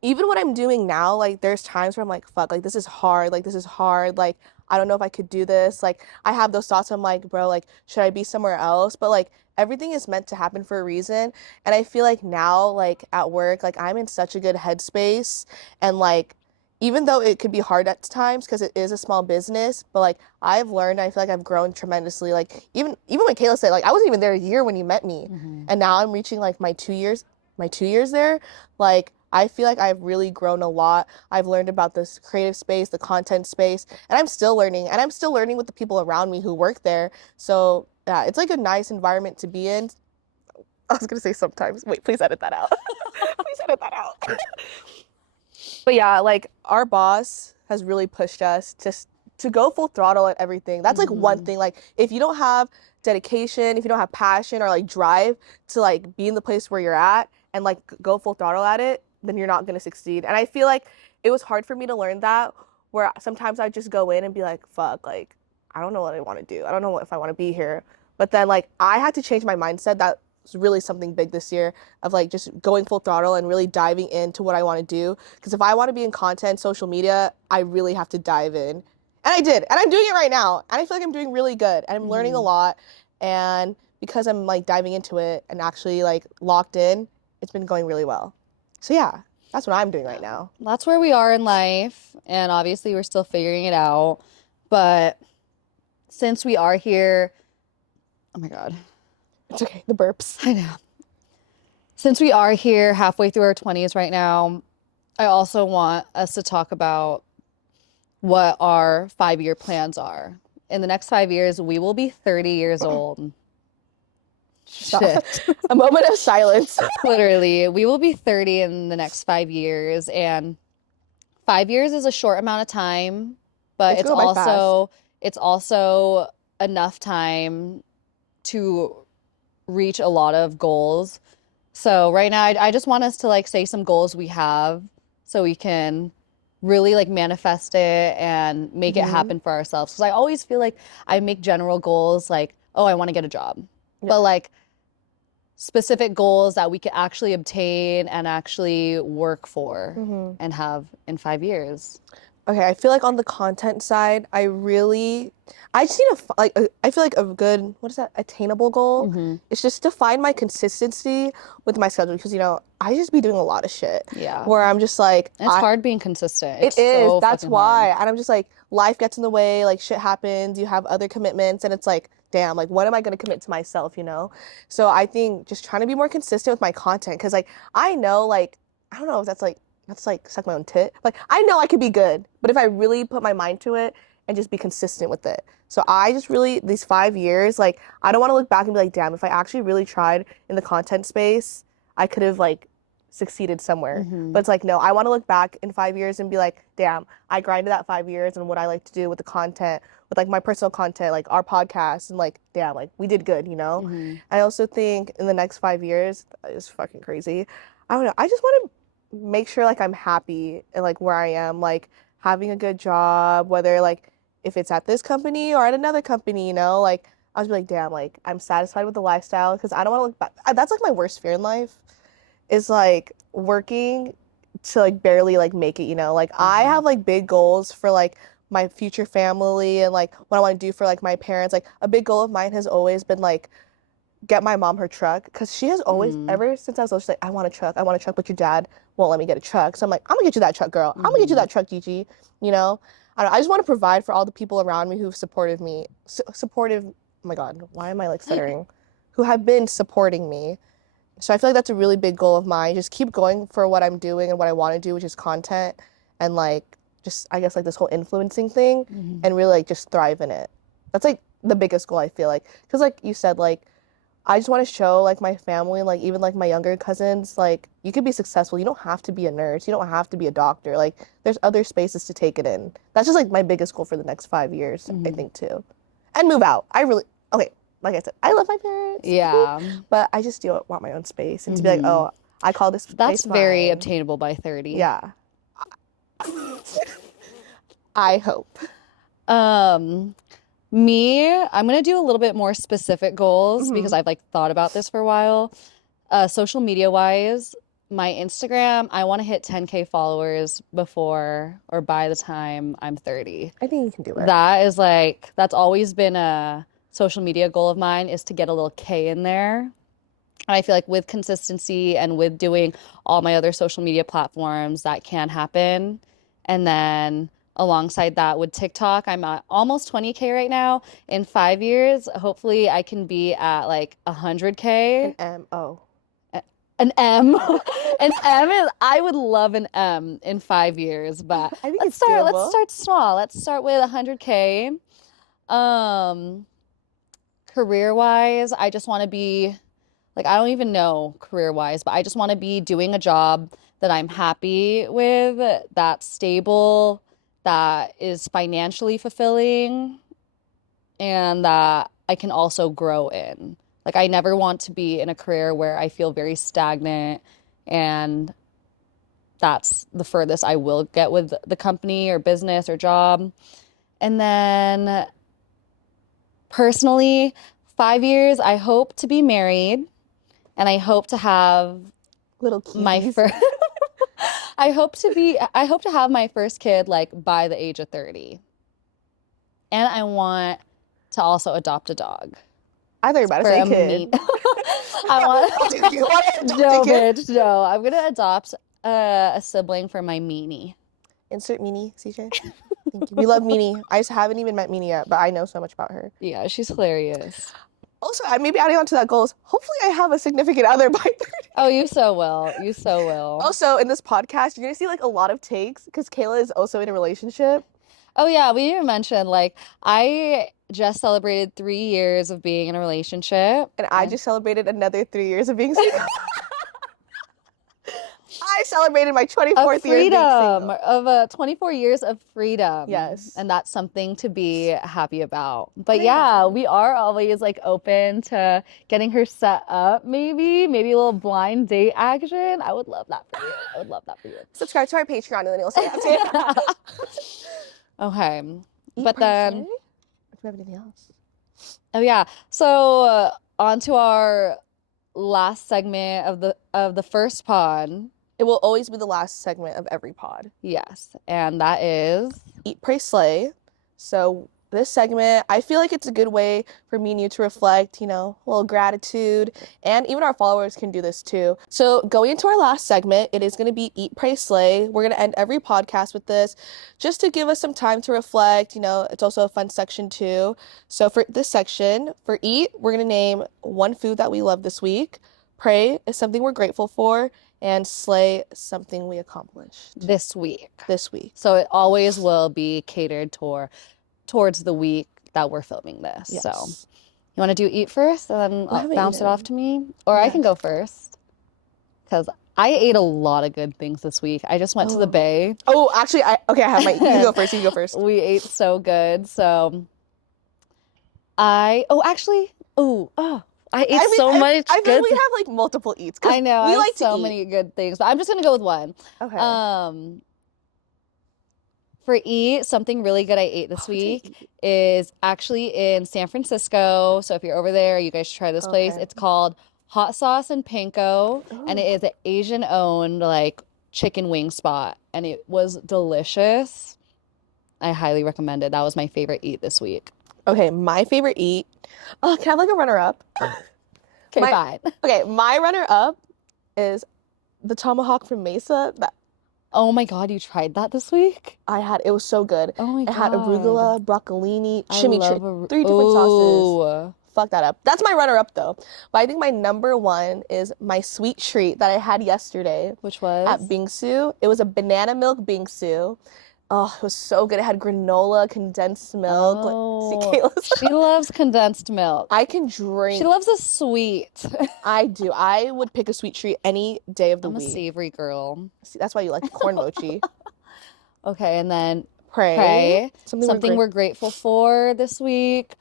even what I'm doing now, like there's times where I'm like, fuck, like this is hard, like I don't know if I could do this. Like I have those thoughts, I'm like, bro, like should I be somewhere else? But like everything is meant to happen for a reason. And I feel like now, like at work, like I'm in such a good headspace. And like even though it could be hard at times because it is a small business, but like I've learned, I feel like I've grown tremendously. Like even when Kayla said, like I wasn't even there a year when you met me. Mm-hmm. And now I'm reaching like my 2 years there. Like I feel like I've really grown a lot. I've learned about this creative space, the content space, and I'm still learning. And I'm still learning with the people around me who work there. So yeah, it's like a nice environment to be in. I was gonna say sometimes. Wait, please edit that out. Please edit that out. But yeah, like our boss has really pushed us to go full throttle at everything. That's like one Mm-hmm. thing. Like if you don't have dedication, if you don't have passion or like drive to like be in the place where you're at and like go full throttle at it, then you're not gonna succeed. And I feel like it was hard for me to learn that where sometimes I just go in and be like, fuck, like I don't know what I want to do. I don't know if I want to be here. But then like I had to change my mindset that really something big this year of like just going full throttle and really diving into what I want to do. Because if I want to be in content, social media, I really have to dive in. And I did. And I'm doing it right now. And I feel like I'm doing really good. And I'm learning a lot. And because I'm like diving into it and actually like locked in, it's been going really well. So yeah, that's what I'm doing right now. That's where we are in life, and obviously we're still figuring it out. But since we are here, oh my God, It's okay. The burps. I know. Since we are here halfway through our 20s right now, I also want us to talk about what our 5-year plans are. In the next 5 years, we will be 30 years old. Shit. A moment of silence. Literally, we will be 30 in the next 5 years, and 5 years is a short amount of time, but It's going by it's also enough time to reach a lot of goals. So right now, I just want us to like say some goals we have so we can really like manifest it and make it happen for ourselves. Because I always feel like I make general goals like, oh, I want to get a job. Yeah. But like specific goals that we could actually obtain and actually work for and have in 5 years. Okay, I feel like on the content side, I just need I feel like a good, what is that, attainable goal? It's just to find my consistency with my schedule because, you know, I just be doing a lot of shit. Yeah. Where I'm just like. And it's hard being consistent. It is. So That's fucking why. hard. And I'm just like, life gets in the way, like shit happens, you have other commitments, and it's like, damn, like what am I gonna commit to myself, you know? So I think just trying to be more consistent with my content because like I know like, I don't know if that's like suck my own tit. Like I know I could be good, but if I really put my mind to it and just be consistent with it. So I just really, these 5 years, like I don't want to look back and be like, damn, if I actually really tried in the content space, I could have like succeeded somewhere. But it's like, no, I want to look back in 5 years and be like, damn, I grinded that 5 years and what I like to do with the content, with like my personal content, like our podcast, and like, damn, like we did good, you know? I also think in the next 5 years, it's fucking crazy. I don't know. I just want to make sure like I'm happy and like where I am, like having a good job, whether like if it's at this company or at another company, you know, like I was like, damn, like I'm satisfied with the lifestyle because I don't want to look back. That's like my worst fear in life is like working to like barely like make it, you know, like I have like big goals for like my future family and like what I want to do for like my parents. Like a big goal of mine has always been like get my mom her truck because she has always ever since I was little, she's like, I want a truck, but your dad won't let me get a truck. So I'm like, I'm gonna get you that truck, girl. I'm gonna get you that truck, Gigi. You know, I just want to provide for all the people around me who've supported me, supportive. Oh my God, why am I like stuttering? Who have been supporting me. So I feel like that's a really big goal of mine. Just keep going for what I'm doing and what I want to do, which is content and like just I guess like this whole influencing thing and really like just thrive in it. That's like the biggest goal I feel like because like you said like I just want to show like my family, like even like my younger cousins, like you could be successful. You don't have to be a nurse. You don't have to be a doctor. Like there's other spaces to take it in. That's just like my biggest goal for the next 5 years, I think too. And move out. Okay, like I said, I love my parents. Yeah. But I just still want my own space and to be like, oh, I call this That's place very mine. obtainable by 30. Yeah. I hope. Me, I'm gonna do a little bit more specific goals because I've like thought about this for a while. Social media wise, my Instagram, I want to hit 10K followers before or by the time I'm 30. I think you can do it. That is like, that's always been a social media goal of mine is to get a little K in there. And I feel like with consistency and with doing all my other social media platforms, that can happen. And then alongside that with TikTok, I'm at almost 20K right now. In 5 years, hopefully I can be at like 100K. An M. An M is, I would love an M in 5 years, but I think let's it's doable. let's start small. Let's start with 100K. Career-wise, I just want to be like, I don't even know career-wise, but I just want to be doing a job that I'm happy with, that's stable, that is financially fulfilling, and that I can also grow in. Like, I never want to be in a career where I feel very stagnant, and that's the furthest I will get with the company or business or job. And then personally, 5 years, I hope to be married. And I hope to have Little my keys. first I hope to have my first kid like by the age of 30. And I want to also adopt a dog I thought you were about to for say a kid. mean. I want You want to adopt No, a kid? bitch, no. I'm gonna adopt a sibling for my meanie. Insert Meanie, CJ. Thank you. We love Meanie. I just haven't even met Meanie yet, but I know so much about her. Yeah, she's hilarious. Also, I maybe adding on to that goal is hopefully I have a significant other by 30. Oh, you so will. You so will. Also, in this podcast, you're gonna see like a lot of takes because Kayla is also in a relationship. Oh yeah, we didn't mention like I just celebrated 3 years of being in a relationship. And I just celebrated another 3 years of being single. I celebrated my 24th year of being single. Of 24 years of freedom. Yes. And that's something to be happy about. But Oh, yeah, yeah. we are always like open to getting her set up, maybe a little blind date action. I would love that for you. I would love that for you. Subscribe to our Patreon and then you'll say that. Okay. Eat But pray, then, say? Do we have anything else? oh yeah. So on to our last segment of the first pod. It will always be the last segment of every pod. Yes, and that is Eat, pray, slay. So this segment, I feel like it's a good way for me and you to reflect, a little gratitude, and even our followers can do this too. So going into our last segment, it is going to be Eat, Pray, Slay. We're going to end every podcast with this just to give us some time to reflect. It's also a fun section too. So for this section, for Eat, we're going to name one food that we love this week. Pray is something we're grateful for, and slay something we accomplished this week. So it always will be catered towards the week that we're filming this. Yes. So you want to do Eat first and then bounce it off to me? Or I can go first. Because I ate a lot of good things this week. I just went to the Bay. Oh, actually, I have my. You can go first. You can go first. We ate so good. So I ate so much I feel good. we have like multiple eats. I know. We I like have so to eat. many good things. But I'm just gonna go with one. Okay. For Eat, something really good I ate this week is actually in San Francisco. So if you're over there, you guys should try this place. Okay. It's called Hot Sauce and Panko, and it Ooh. is an Asian-owned like chicken wing spot, and it was delicious. I highly recommend it. That was my favorite Eat this week. Okay, my favorite eat. Oh, can I have like a runner-up? Okay, fine. Okay, my runner-up is the tomahawk from Mesa. Oh my God, you tried that this week? I had. It was so good. Oh my God. It had arugula, broccolini, I chimichurri, love 3 different sauces. Ooh. Fuck that up. That's my runner-up though. But I think my number one is my sweet treat that I had yesterday. Which was? At Bingsu. It was a banana milk bingsu. Oh, it was so good. It had granola, condensed milk. Oh, she loves condensed milk. I can drink. She loves a sweet. I do. I would pick a sweet treat any day of the I'm week. a savory girl. See, that's why you like corn mochi. Okay, and then Pray. Something we're grateful for this week.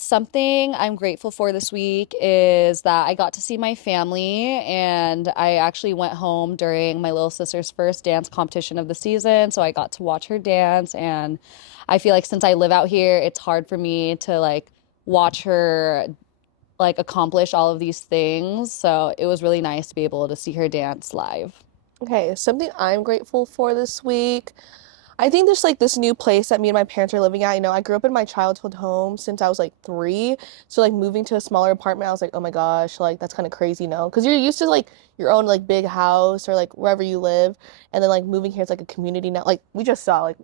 Something I'm grateful for this week is that I got to see my family, and I actually went home during my little sister's first dance competition of the season, so I got to watch her dance, and I feel like since I live out here, it's hard for me to like watch her like accomplish all of these things, so it was really nice to be able to see her dance live. Okay, something I'm grateful for this week. I think there's like this new place that me and my parents are living at. I grew up in my childhood home since I was like 3. So like moving to a smaller apartment, I was like, oh my gosh, like that's kind of crazy, no? Because you're used to like your own like big house or like wherever you live. And then like moving here, it's like a community now. Like we just saw like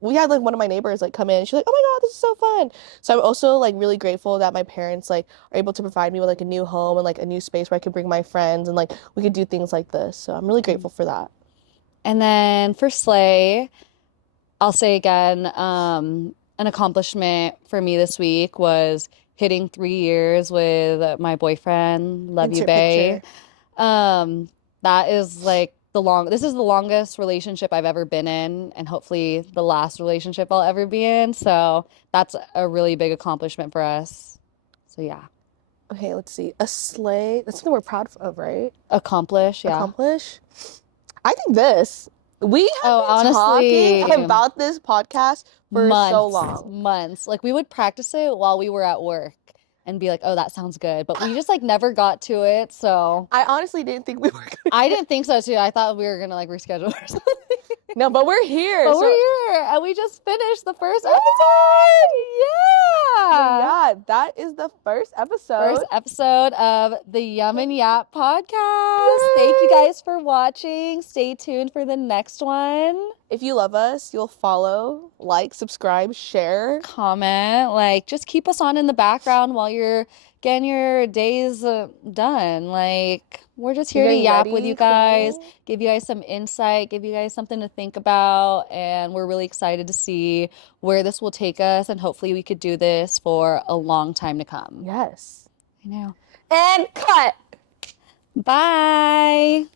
we had like one of my neighbors like come in and she's like, oh my God, this is so fun. So I'm also like really grateful that my parents like are able to provide me with like a new home and like a new space where I can bring my friends and like we could do things like this. So I'm really grateful for that. And then for Slay, I'll say again, an accomplishment for me this week was hitting 3 years with my boyfriend. Love you, bae. That is like this is the longest relationship I've ever been in, and hopefully the last relationship I'll ever be in. So that's a really big accomplishment for us. So yeah. Okay, let's see. A slay. That's something we're proud of, right? Accomplish, yeah. Accomplish. I think this. We have been honestly, talking about this podcast for so long. Months. Like we would practice it while we were at work. and be like, oh, that sounds good. But we just like never got to it. So I honestly didn't think we were gonna I didn't think so too. I thought we were gonna like reschedule or something. No, but we're here. But so we're here and we just finished the first episode. Yeah. yeah, that is the first episode. First episode of the Yum and Yap podcast. Thank you guys for watching. Stay tuned for the next one. If you love us, you'll follow, like, subscribe, share. Comment, like, just keep us on in the background while you're getting your days done. Like, we're just here to Getting yap ready, with you guys, cleaning. give you guys some insight, give you guys something to think about, and we're really excited to see where this will take us, and hopefully we could do this for a long time to come. Yes. I know. And cut. Bye.